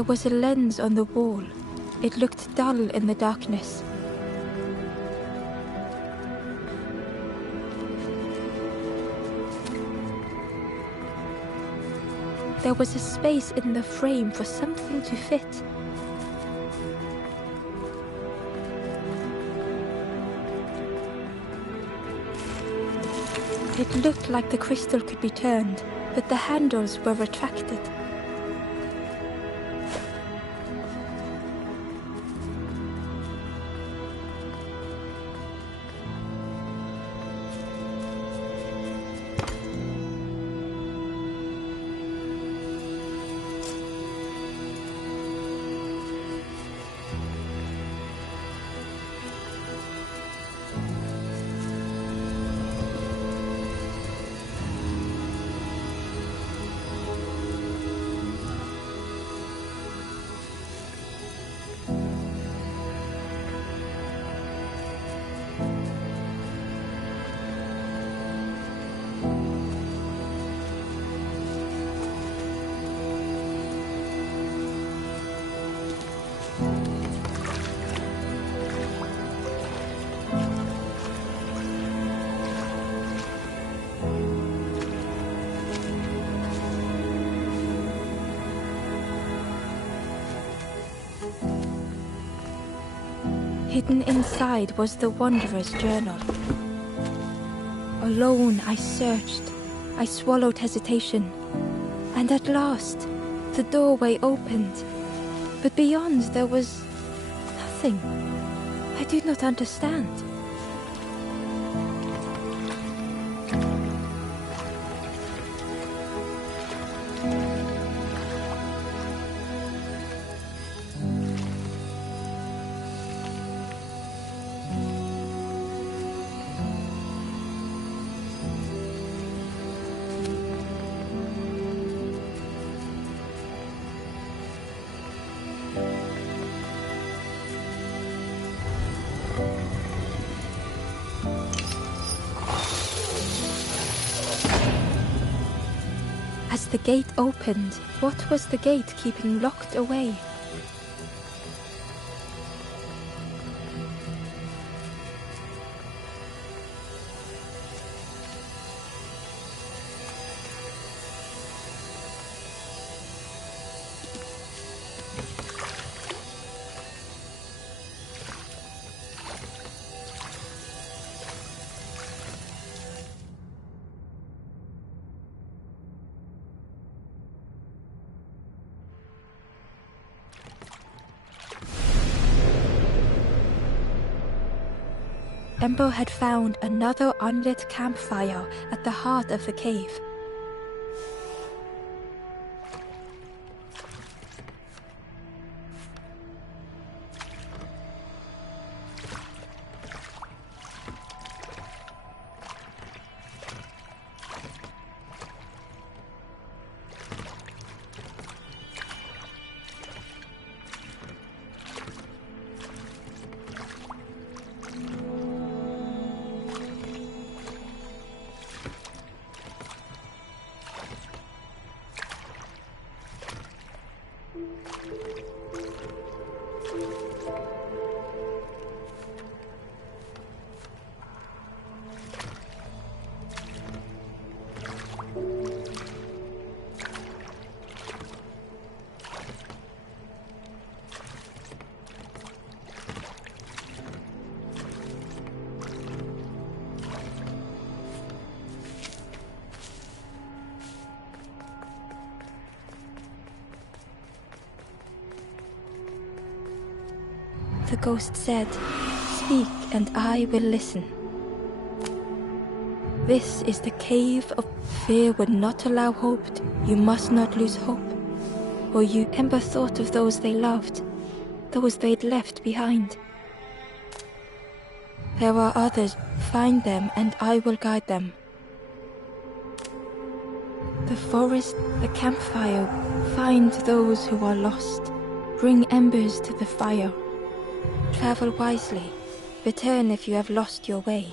There was a lens on the wall. It looked dull in the darkness. There was a space in the frame for something to fit. It looked like the crystal could be turned, but the handles were retracted. Hidden inside was the Wanderer's journal. Alone I searched. I swallowed hesitation. And at last, the doorway opened. But beyond there was nothing. I did not understand. As the gate opened, what was the gate keeping locked away? Ember had found another unlit campfire at the heart of the cave. The ghost said, "Speak and I will listen." This is the cave of fear would not allow hope. You must not lose hope. For you, Ember thought of those they loved, those they'd left behind. There are others. Find them and I will guide them. The forest, the campfire, find those who are lost. Bring embers to the fire. Travel wisely. Return if you have lost your way.